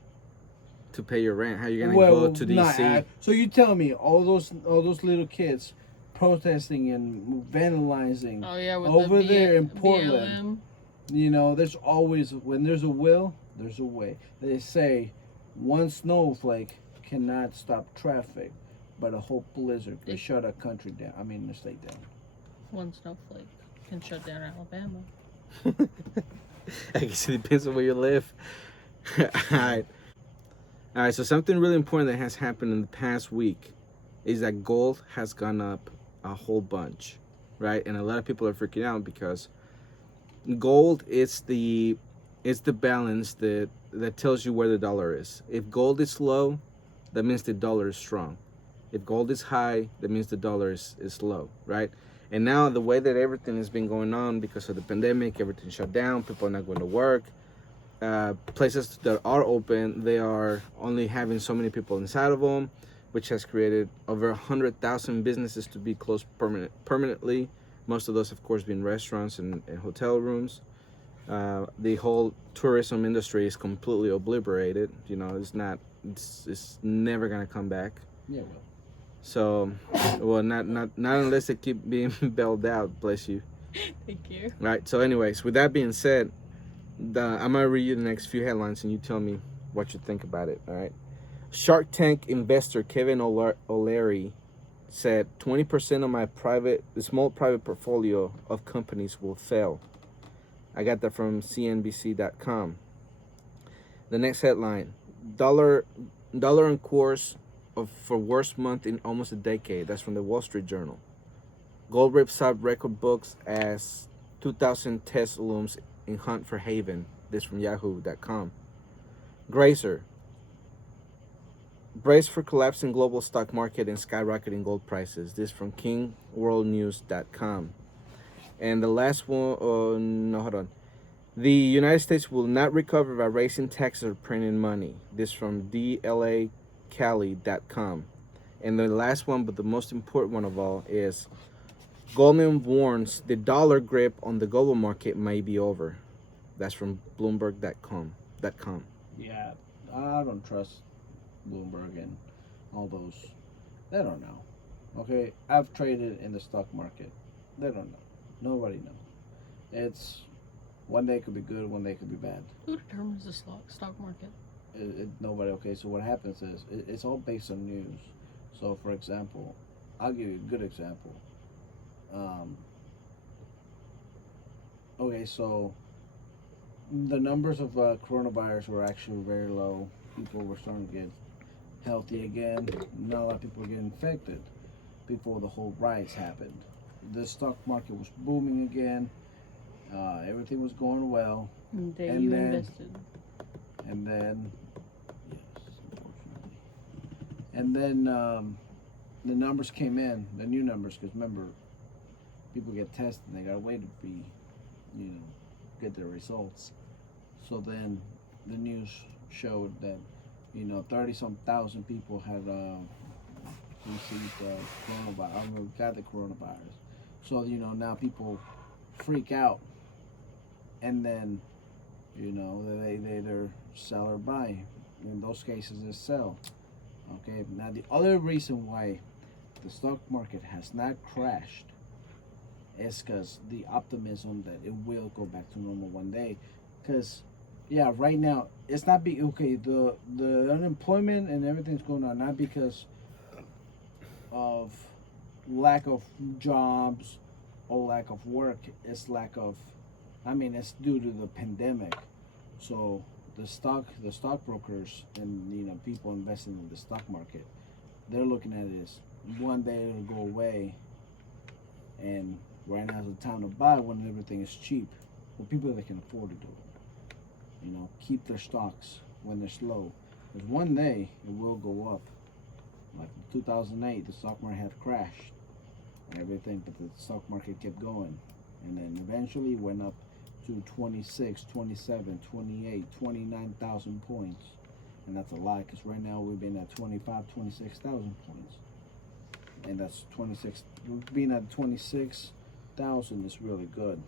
to pay your rent, how are you going to go to DC? So you tell me all those little kids protesting and vandalizing Oh yeah, with over the there in Portland. BLM. You know, there's always, when there's a will, there's a way. They say one snowflake cannot stop traffic, but a whole blizzard can shut a country down. I mean, the state down. One snowflake can shut down Alabama. I guess it depends on where you live. Alright, so something really important that has happened in the past week is that gold has gone up a whole bunch, right? And a lot of people are freaking out because gold is the balance that tells you where the dollar is. If gold is low, that means the dollar is strong. If gold is high, that means the dollar is low, right? And now the way that everything has been going on because of the pandemic, everything shut down, people are not going to work. Places that are open, they are only having so many people inside of them, which has created over 100,000 businesses to be closed permanently. Most of those, of course, being restaurants and hotel rooms. The whole tourism industry is completely obliterated. You know, it's never gonna come back. Yeah, well. So, well, not unless they keep being bailed out. Bless you. Thank you. Right. So, anyways, with that being said, I'm gonna read you the next few headlines, and you tell me what you think about it. All right. Shark Tank investor Kevin O'Leary said 20% of my small private portfolio of companies will fail. I got that from CNBC.com. The next headline: dollar on course for worst month in almost a decade. That's from the Wall Street Journal. Gold rips out record books as 2,000 test looms in hunt for haven. This from Yahoo.com. Grazer. Brace for collapsing global stock market and skyrocketing gold prices. This from KingWorldNews.com. And the last one, oh no, hold on. The United States will not recover by raising taxes or printing money. This from DLACali.com. And the last one, but the most important one of all, is Goldman warns the dollar grip on the global market may be over. That's from Bloomberg.com. Yeah, I don't trust Bloomberg and all those. They don't know. Okay, I've traded in the stock market. They don't know. Nobody knows. It's one day could be good, one day could be bad. Who determines the stock market? Nobody. Okay, so what happens is it's all based on news. So, for example, I'll give you a good example. Okay, so the numbers of coronavirus were actually very low. People were starting to get healthy again. Not a lot of people were getting infected before the whole riots happened. The stock market was booming again. Everything was going well. And And you then- invested. And then, yes, unfortunately. And then the numbers came in, the new numbers, because remember, people get tested, they gotta wait to be, get their results. So then the news showed that, 30-some thousand people had received coronavirus, got the coronavirus. So, now people freak out, and then, they either sell or buy. In those cases, it's sell. Okay, now the other reason why the stock market has not crashed is because the optimism that it will go back to normal one day. Because, yeah, right now, it's not the unemployment and everything's going on, not because of lack of jobs or lack of work. It's it's due to the pandemic. So the stockbrokers and people investing in the stock market, they're looking at it as one day it'll go away, and right now is the time to buy when everything is cheap for people that can afford to do it. Keep their stocks when they're slow, because one day it will go up. Like in 2008, the stock market had crashed and everything, but the stock market kept going, and then eventually went up to 26, 27, 28, 29,000 points. And that's a lot, because right now we've been at 25, 26,000 points. And that's 26, being at 26,000 is really good.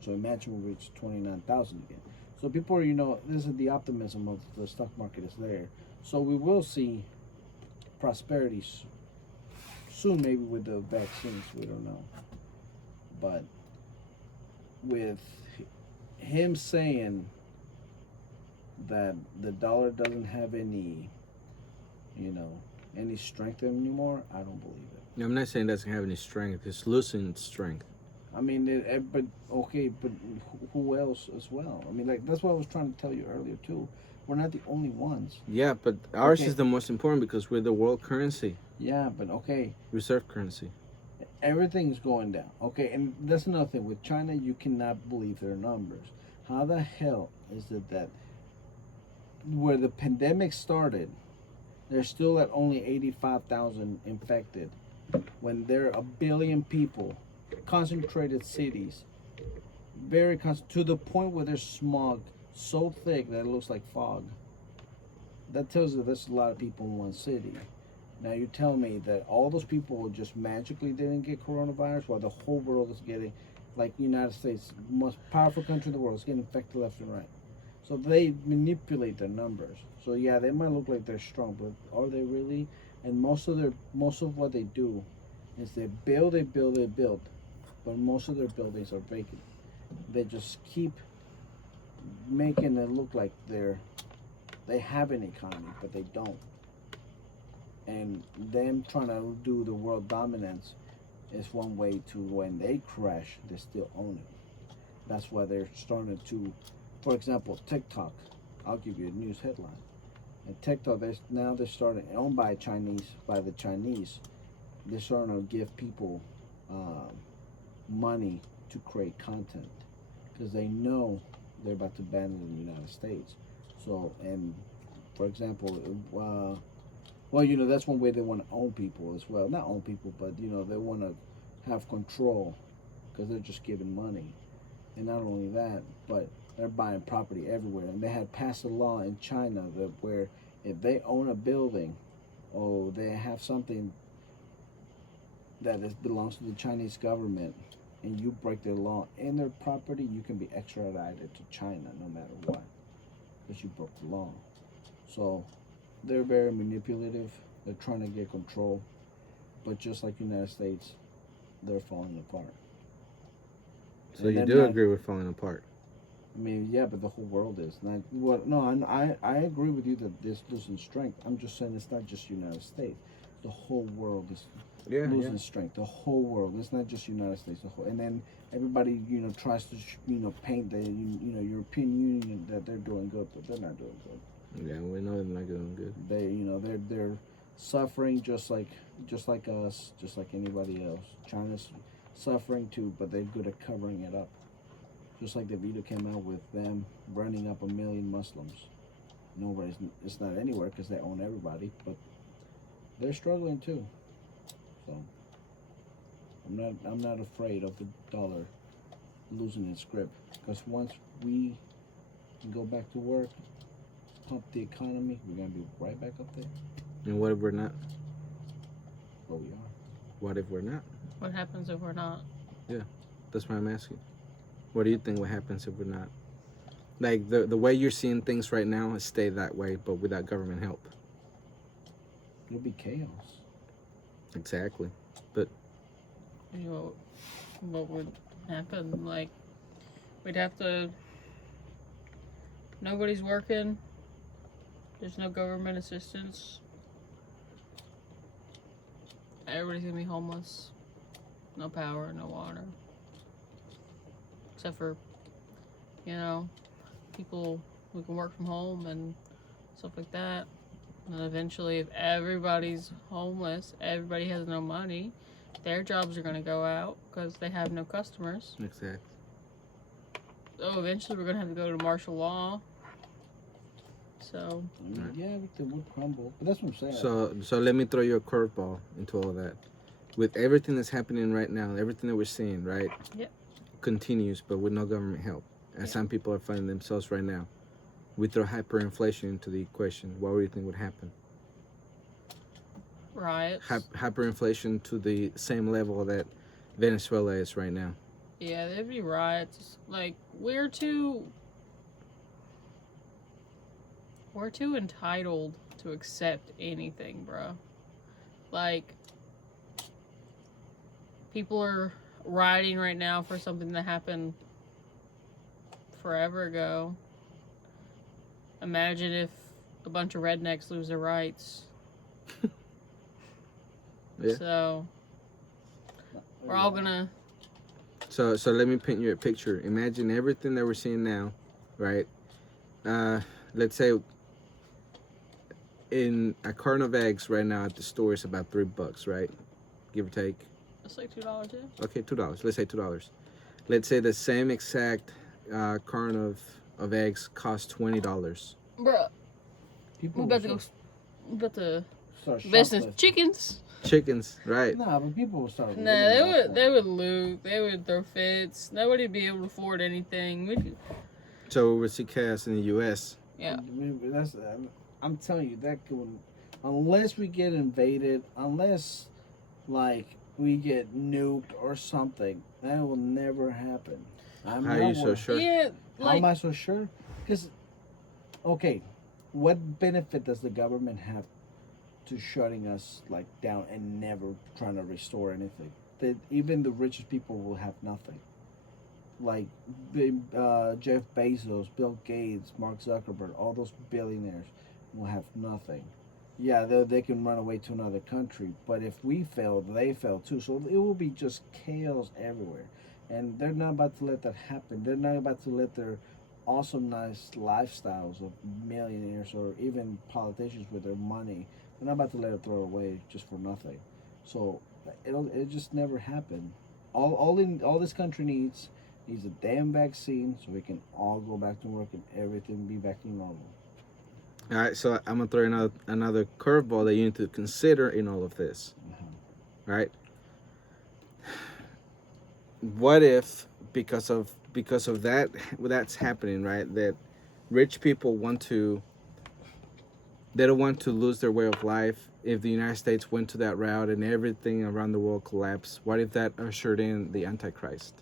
So imagine we reach 29,000 again. So people are, this is the optimism of the stock market is there. So we will see prosperity soon, maybe with the vaccines, we don't know. But with him saying that the dollar doesn't have any strength anymore, I don't believe it. I'm not saying it doesn't have any strength. It's losing strength. I mean, but who else as well? I mean, that's what I was trying to tell you earlier too. We're not the only ones. Yeah, but ours Okay. is the most important because we're the world currency, Yeah, but reserve currency. everything's going down. Okay, and that's another thing. With China, you cannot believe their numbers. How the hell is it that where the pandemic started, they're still at only 85,000 infected, when there are 1 billion people, concentrated cities, to the point where there's smog so thick that it looks like fog. That tells you there's a lot of people in one city. Now you tell me that all those people just magically didn't get coronavirus, while the whole world is getting, like United States, most powerful country in the world, is getting infected left and right. So they manipulate their numbers. So yeah, they might look like they're strong, but are they really? And most of what they do is they build, but most of their buildings are vacant. They just keep making it look like they have an economy, but they don't. And them trying to do the world dominance is one way to, when they crash, they still own it. That's why they're starting to, for example, TikTok. I'll give you a news headline. And TikTok, they're starting, owned by the Chinese. They're starting to give people money to create content because they know they're about to ban it in the United States. So, and for example, well, that's one way they want to own people as well. Not own people, but they want to have control because they're just giving money. And not only that, but they're buying property everywhere. And they had passed a law in China that where if they own a building or they have something that belongs to the Chinese government and you break their law in their property, you can be extradited to China no matter what because you broke the law. So they're very manipulative. They're trying to get control. But just like the United States, they're falling apart. So you do agree with falling apart? I mean, yeah, but the whole world is. Not, what? No, I agree with you that this losing strength. I'm just saying it's not just United States. The whole world is losing strength. The whole world. It's not just United States. The whole, and then everybody, tries to, paint the, European Union that they're doing good, but they're not doing good. Yeah, we know they're not doing good. They're suffering just like us, just like anybody else. China's suffering too, but they're good at covering it up. Just like the video came out with them running up 1 million Muslims. It's not anywhere because they own everybody, but they're struggling too. So I'm not afraid of the dollar losing its grip because once we can go back to work, pump the economy, we're gonna be right back up there. And what if we're not? Where we are. What if we're not? What happens if we're not? Yeah, that's why I'm asking. What do you think what happens if we're not? Like the way you're seeing things right now is stay that way, but without government help. It'll be chaos. Exactly. But What would happen? Like, we'd have to. Nobody's working. There's no government assistance. Everybody's gonna be homeless. No power, no water. Except for, people who can work from home and stuff like that. And eventually, if everybody's homeless, everybody has no money, their jobs are going to go out because they have no customers. exactly. So eventually, we're going to have to go to martial law. So, I mean, yeah, the wood crumble. But that's what I'm saying. So let me throw you a curveball into all of that. With everything that's happening right now, everything that we're seeing, right? Yep. Continues, but with no government help. And some people are finding themselves right now. We throw hyperinflation into the equation. What do you think would happen? riots. Hyperinflation to the same level that Venezuela is right now. Yeah, there'd be riots. Like, we're too entitled to accept anything, bro. Like, people are rioting right now for something that happened forever ago. Imagine if a bunch of rednecks lose their rights. Yeah. So, we're all gonna... So let me paint you a picture. Imagine everything that we're seeing now, right? Let's say in a carton of eggs right now at the store is about $3, right? Give or take. That's like $2, yeah. Okay, $2. Let's say $2. Let's say the same exact carton of eggs costs $20. Bruh, People we about to start invest in shoplifting. chickens. Chickens, right? Nah, but people will start. Nah, they would loot. They would throw fits. Nobody'd be able to afford anything. So we would see chaos in the U.S. Yeah. I'm telling you that could, unless we get invaded, unless like we get nuked or something, that will never happen. How are you so sure? Yeah, How like, am I so sure? Because, okay, what benefit does the government have to shutting us like down and never trying to restore anything? That even the richest people will have nothing. Like Jeff Bezos, Bill Gates, Mark Zuckerberg, all those billionaires will have nothing. Yeah, they can run away to another country, but if we fail, they fail too. So it will be just chaos everywhere. And they're not about to let that happen. They're not about to let their awesome, nice lifestyles of millionaires or even politicians with their money, they're not about to let it throw away just for nothing. So It just never happened. All this country needs a damn vaccine so we can all go back to work and everything be back to normal. All right, so I'm gonna throw another curveball that you need to consider in all of this, right? What if because of that that's happening, right? That rich people they don't want to lose their way of life. If the United States went to that route and everything around the world collapsed, what if that ushered in the Antichrist?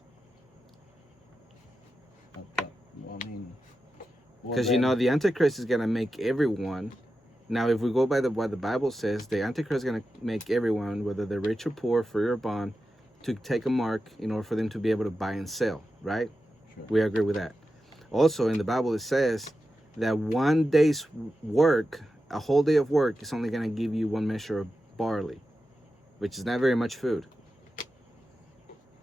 Well, I mean, Because the Antichrist is gonna make everyone. Now, if we go by what the Bible says, the Antichrist is gonna make everyone, whether they're rich or poor, free or bond, to take a mark in order for them to be able to buy and sell. Right? Sure. We agree with that. Also, in the Bible, it says that one day's work, a whole day of work, is only gonna give you one measure of barley, which is not very much food.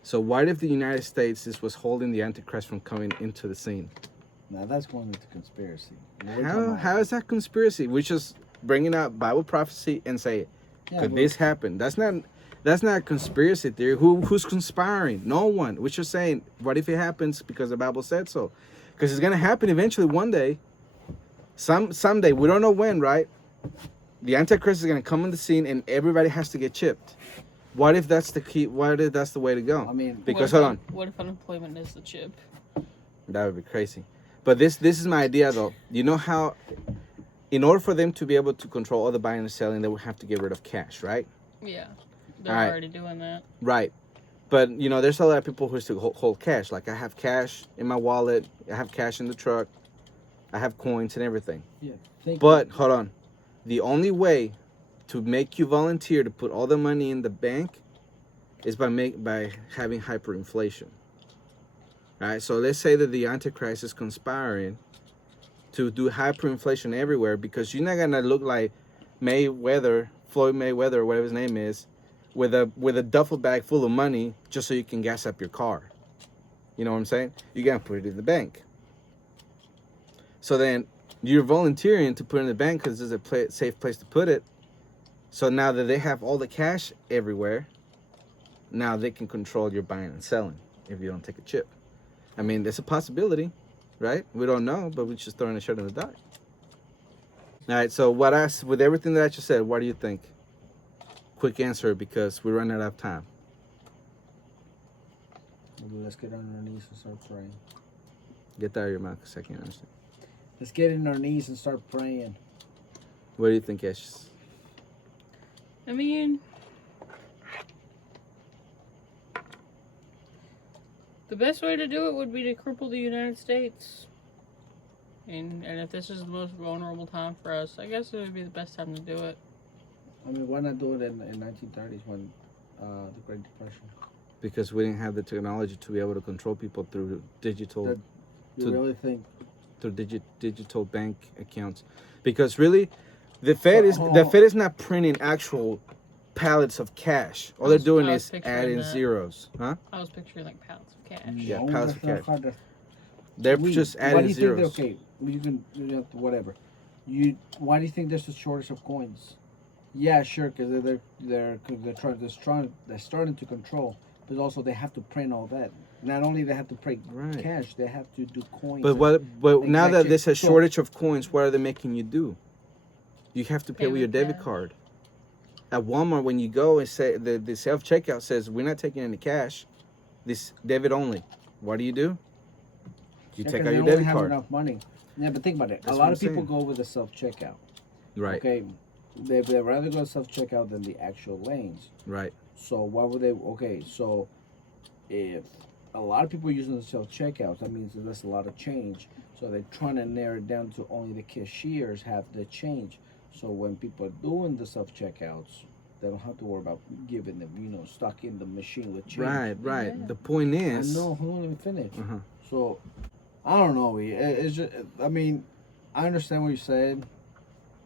So, what if the United States is what's holding the Antichrist from coming into the scene? Now that's going into conspiracy. How is that conspiracy? We're just bringing out Bible prophecy and say, could this happen? That's not a conspiracy theory. Who's conspiring? No one. We're just saying, what if it happens because the Bible said so? Because it's gonna happen eventually one day. Someday, we don't know when, right? The Antichrist is gonna come on the scene and everybody has to get chipped. What if that's the key? What if that's the way to go? I mean, because hold on. What if unemployment is the chip? That would be crazy. But this is my idea, though. You know how, in order for them to be able to control all the buying and selling, they would have to get rid of cash, right? Yeah, they're All right. already doing that. Right. But, there's a lot of people who still hold cash. Like, I have cash in my wallet. I have cash in the truck. I have coins and everything. Yeah. But, hold on. The only way to make you volunteer to put all the money in the bank is by having hyperinflation. All right, so let's say that the Antichrist is conspiring to do hyperinflation everywhere, because you're not gonna look like Floyd Mayweather, or whatever his name is, with a duffel bag full of money just so you can gas up your car. You know what I'm saying? You're gonna put it in the bank. So then you're volunteering to put it in the bank because it's a safe place to put it. So now that they have all the cash everywhere, now they can control your buying and selling if you don't take a chip. I mean, there's a possibility, right? We don't know, but we're just throwing a shot in the dark. All right, so with everything that I just said, what do you think? Quick answer, because we're running out of time. Let's get on our knees and start praying. Get that out of your mouth, because I can't understand. Let's get on our knees and start praying. What do you think, Ash? I mean, the best way to do it would be to cripple the United States. And if this is the most vulnerable time for us, I guess it would be the best time to do it. I mean, why not do it in 1930s when the Great Depression? Because we didn't have the technology to be able to control people through digital. Really think through digital bank accounts? Because really, the Fed is not printing actual pallets of cash. All they're doing is adding zeros, huh? I was picturing like pallets of cash. Yeah, no, pallets of that's cash. not They're just adding zeros. Okay, you can whatever. Why do you think there's a shortage of coins? Yeah, sure, because they're starting to control, but also they have to print all that. Not only they have to print cash, they have to do coins. But now that there's a shortage of coins, what are they making you do? You have to pay with your debit card. At Walmart, when you go and say the self checkout says we're not taking any cash, this debit only. What do? You take out your debit card. Have enough money. Yeah, but think about it. That's a lot what of people I'm go with the self checkout. Right. Okay, they'd rather go self checkout than the actual lanes. Right. So why would they? Okay, so if a lot of people are using the self checkout, that means that there's a lot of change. So they're trying to narrow it down to only the cashiers have the change. So when people are doing the self checkouts, they don't have to worry about giving them, stuck in the machine with change. Right. Yeah. The point is. No, hold on, let me finish. Uh-huh. So, I don't know. It's just, I mean, I understand what you're saying,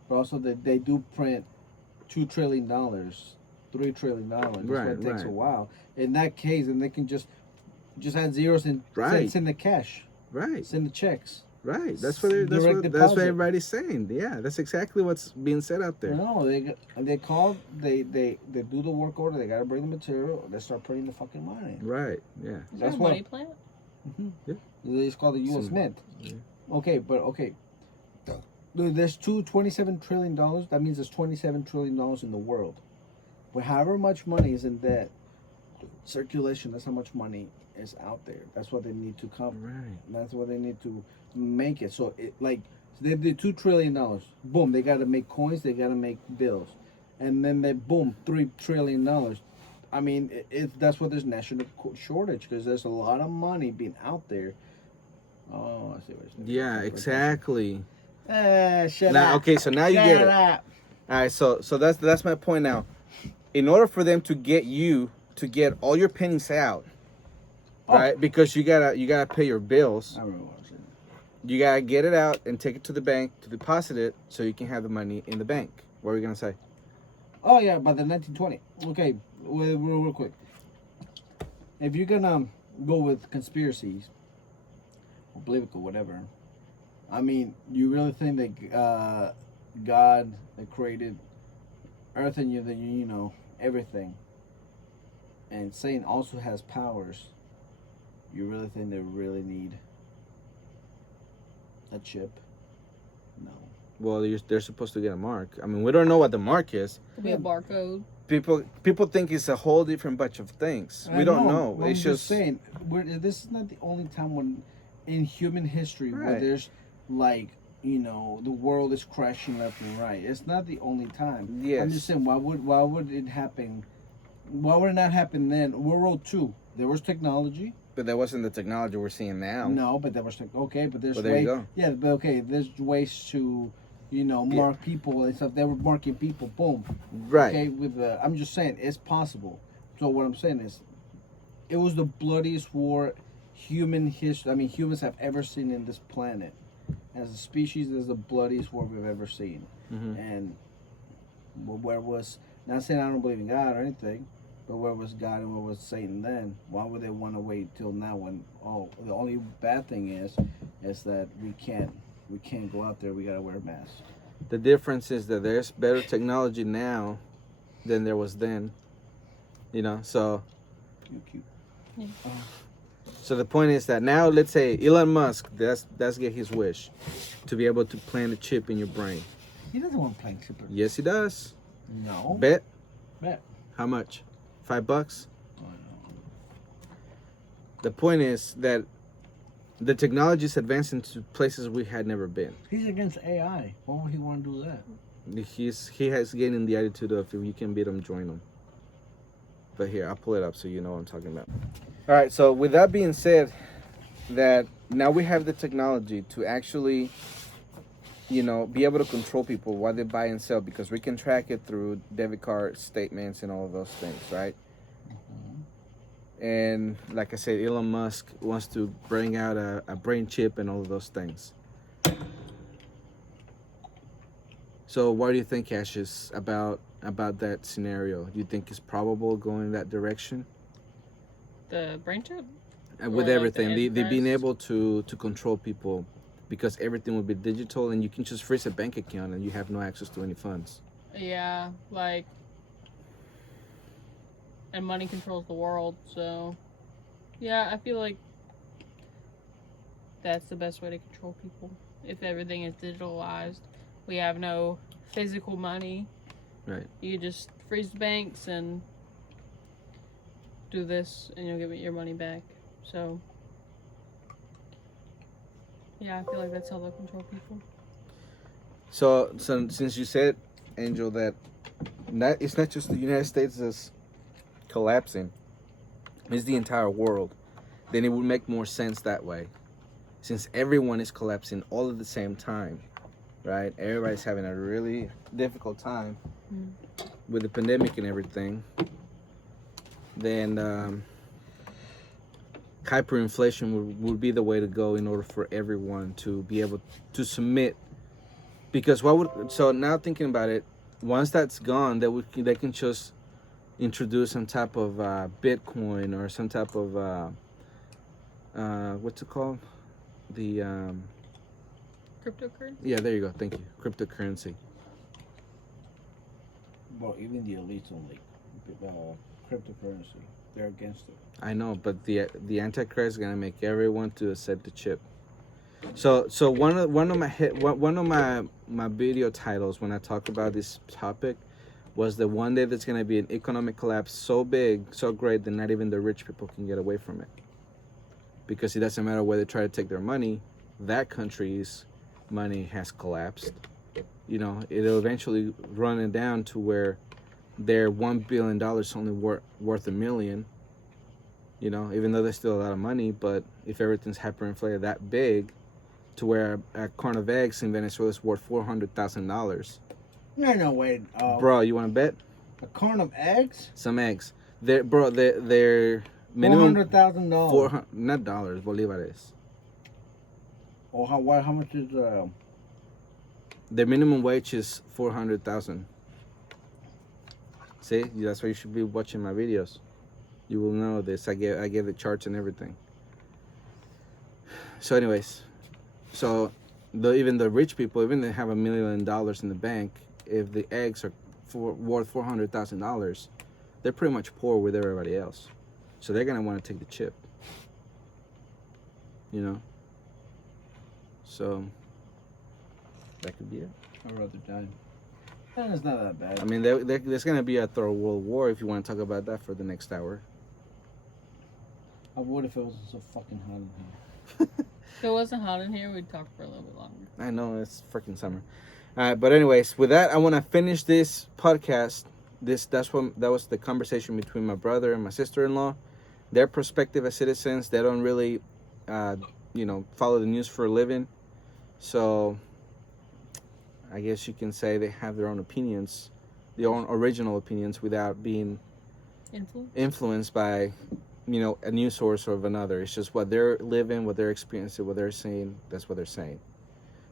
but also they do print $2 trillion, $3 trillion. Right, It takes right. a while. In that case, and they can just add zeros and Right. send the cash, Right. send the checks. Right. That's what Direct that's what deposit. everybody's saying. Yeah, that's exactly what's being said out there. No, they call, they do the work order. They gotta bring the material. They start putting the fucking money. Right. Yeah. Is That's there a what- money plant? It's called the U.S. Mint. Yeah. Okay, but okay. There's $27 trillion. That means there's $27 trillion in the world. But however much money is in debt, circulation, that's how much money is out there. That's what they need to cover. Right. That's what they need to make it. So they did $2 trillion. Boom, they got to make coins. They got to make bills, and then they boom $3 trillion. I mean, that's what there's national shortage, because there's a lot of money being out there. Oh, I see what you're saying. Yeah, exactly. Shut Now, up. okay, so now you get it. Shut All up. right, so that's my point now. In order for them to get you to get all your pennies out, right? Because you gotta pay your bills. I remember what I said. You gotta get it out and take it to the bank to deposit it, so you can have the money in the bank. What are we gonna say? Oh yeah, by the 1920. Okay, real quick. If you're gonna go with conspiracies, or political, whatever, I mean, you really think that God that created Earth and you know everything, and Satan also has powers? You really think they really need a chip? No. Well, they're supposed to get a mark. I mean, we don't know what the mark is. Could be a barcode. People think it's a whole different bunch of things. We don't know. I'm It's just saying, this is not the only time when, in human history, where Right. there's like, you know, the world is crashing left and right. It's not the only time. Yes. I'm just saying, why would it happen? Why would it not happen then? World War II, there was technology. But that wasn't the technology we're seeing now. No, but there was okay, but there's Well, there you go. Yeah, but okay, there's ways to, you know, mark people and stuff. They were marking people. Boom. Right. Okay, I'm just saying it's possible. So what I'm saying is, it was the bloodiest war humans have ever seen in this planet. As a species, this is the bloodiest war we've ever seen. Mhm. And where was, not saying I don't believe in God or anything, but where was God and where was Satan then? Why would they want to wait till now when the only bad thing is that we can't go out there, we gotta wear masks. The difference is that there's better technology now than there was then. You know, so Cute. so the point is that now, let's say Elon Musk, that's get his wish to be able to plant a chip in your brain. He doesn't want playing chipper. Yes, he does. No. Bet. Bet. How much? $5? Oh, no. The point is that the technology is advancing to places we had never been. He's against AI. Why would he want to do that? He has getting the attitude of, if you can beat him, join him. But here, I'll pull it up so you know what I'm talking about. All right, so with that being said, that now we have the technology to actually, you know, be able to control people, what they buy and sell, because we can track it through debit card statements and all of those things, right? And like I said, Elon Musk wants to bring out a brain chip and all of those things. So what do you think, Cassius, about that scenario? Do you think it's probable going that direction? The brain chip? And with Or like everything, the they being Antichrist? able to control people, because everything will be digital and you can just freeze a bank account and you have no access to any funds. Yeah, like, and money controls the world, so yeah, I feel like that's the best way to control people. If everything is digitalized, we have no physical money. Right. You just freeze the banks and do this, and you'll get your money back. So yeah, I feel like that's how they'll control people. So since you said, Angel, that it's not just the United States that's collapsing, it's the entire world, then it would make more sense that way. Since everyone is collapsing all at the same time, right? Everybody's having a really difficult time with the pandemic and everything. Then hyperinflation would be the way to go in order for everyone to be able to submit. Because so now thinking about it, once that's gone, they can just introduce some type of Bitcoin or some type of what's it called? The Cryptocurrency? Yeah, there you go. Thank you. Cryptocurrency. Well, even the elites don't like cryptocurrency. They're against it. I know, but the Antichrist is gonna make everyone to accept the chip. So one of my video titles when I talk about this topic was the one day that's gonna be an economic collapse so big, so great that not even the rich people can get away from it. Because it doesn't matter where they try to take their money, that country's money has collapsed. You know, it'll eventually run it down to where their $1 billion only worth $1 million. You know, even though there's still a lot of money, but if everything's hyperinflated that big, to where a carton of eggs in Venezuela is worth $400,000. No, wait. Bro, you want to bet? A carton of eggs? Some eggs. They're minimum $400,000. 400, not dollars, bolivares. Or how much is Their minimum wage is 400,000. See, that's why you should be watching my videos. You will know this. I gave the charts and everything. So, anyways, even the rich people, even they have $1 million in the bank, if the eggs are worth $400,000, they're pretty much poor with everybody else. So they're gonna want to take the chip. You know. So that could be it. I'd rather die. And it's not that bad. I mean, there's gonna be a third world war if you want to talk about that for the next hour. I would if it wasn't so fucking hot in here. If it wasn't hot in here, we'd talk for a little bit longer. I know, it's freaking summer. But anyways, with that, I want to finish this podcast. That was the conversation between my brother and my sister-in-law. Their perspective as citizens, they don't really, follow the news for a living. So I guess you can say they have their own opinions, their own original opinions, without being influenced by, a news source or another. It's just what they're living, what they're experiencing, what they're saying. That's what they're saying.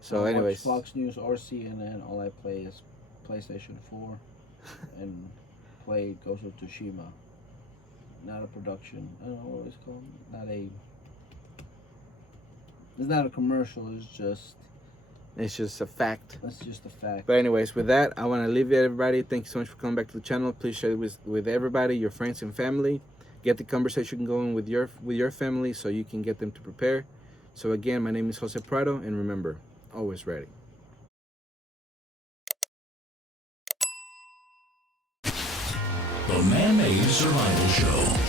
So, anyways, watch Fox News or CNN. All I play is PlayStation 4 and play Ghost of Tsushima. Not a production. I don't know what it's called. It's not a commercial. it's just a fact. That's just a fact. But anyways, with that, I want to leave you, everybody. Thank you so much for coming back to the channel. Please share it with everybody, your friends and family. Get the conversation going with your family so you can get them to prepare. So again, my name is Jose Prado, and remember, always ready. The Man-Made Survival Show.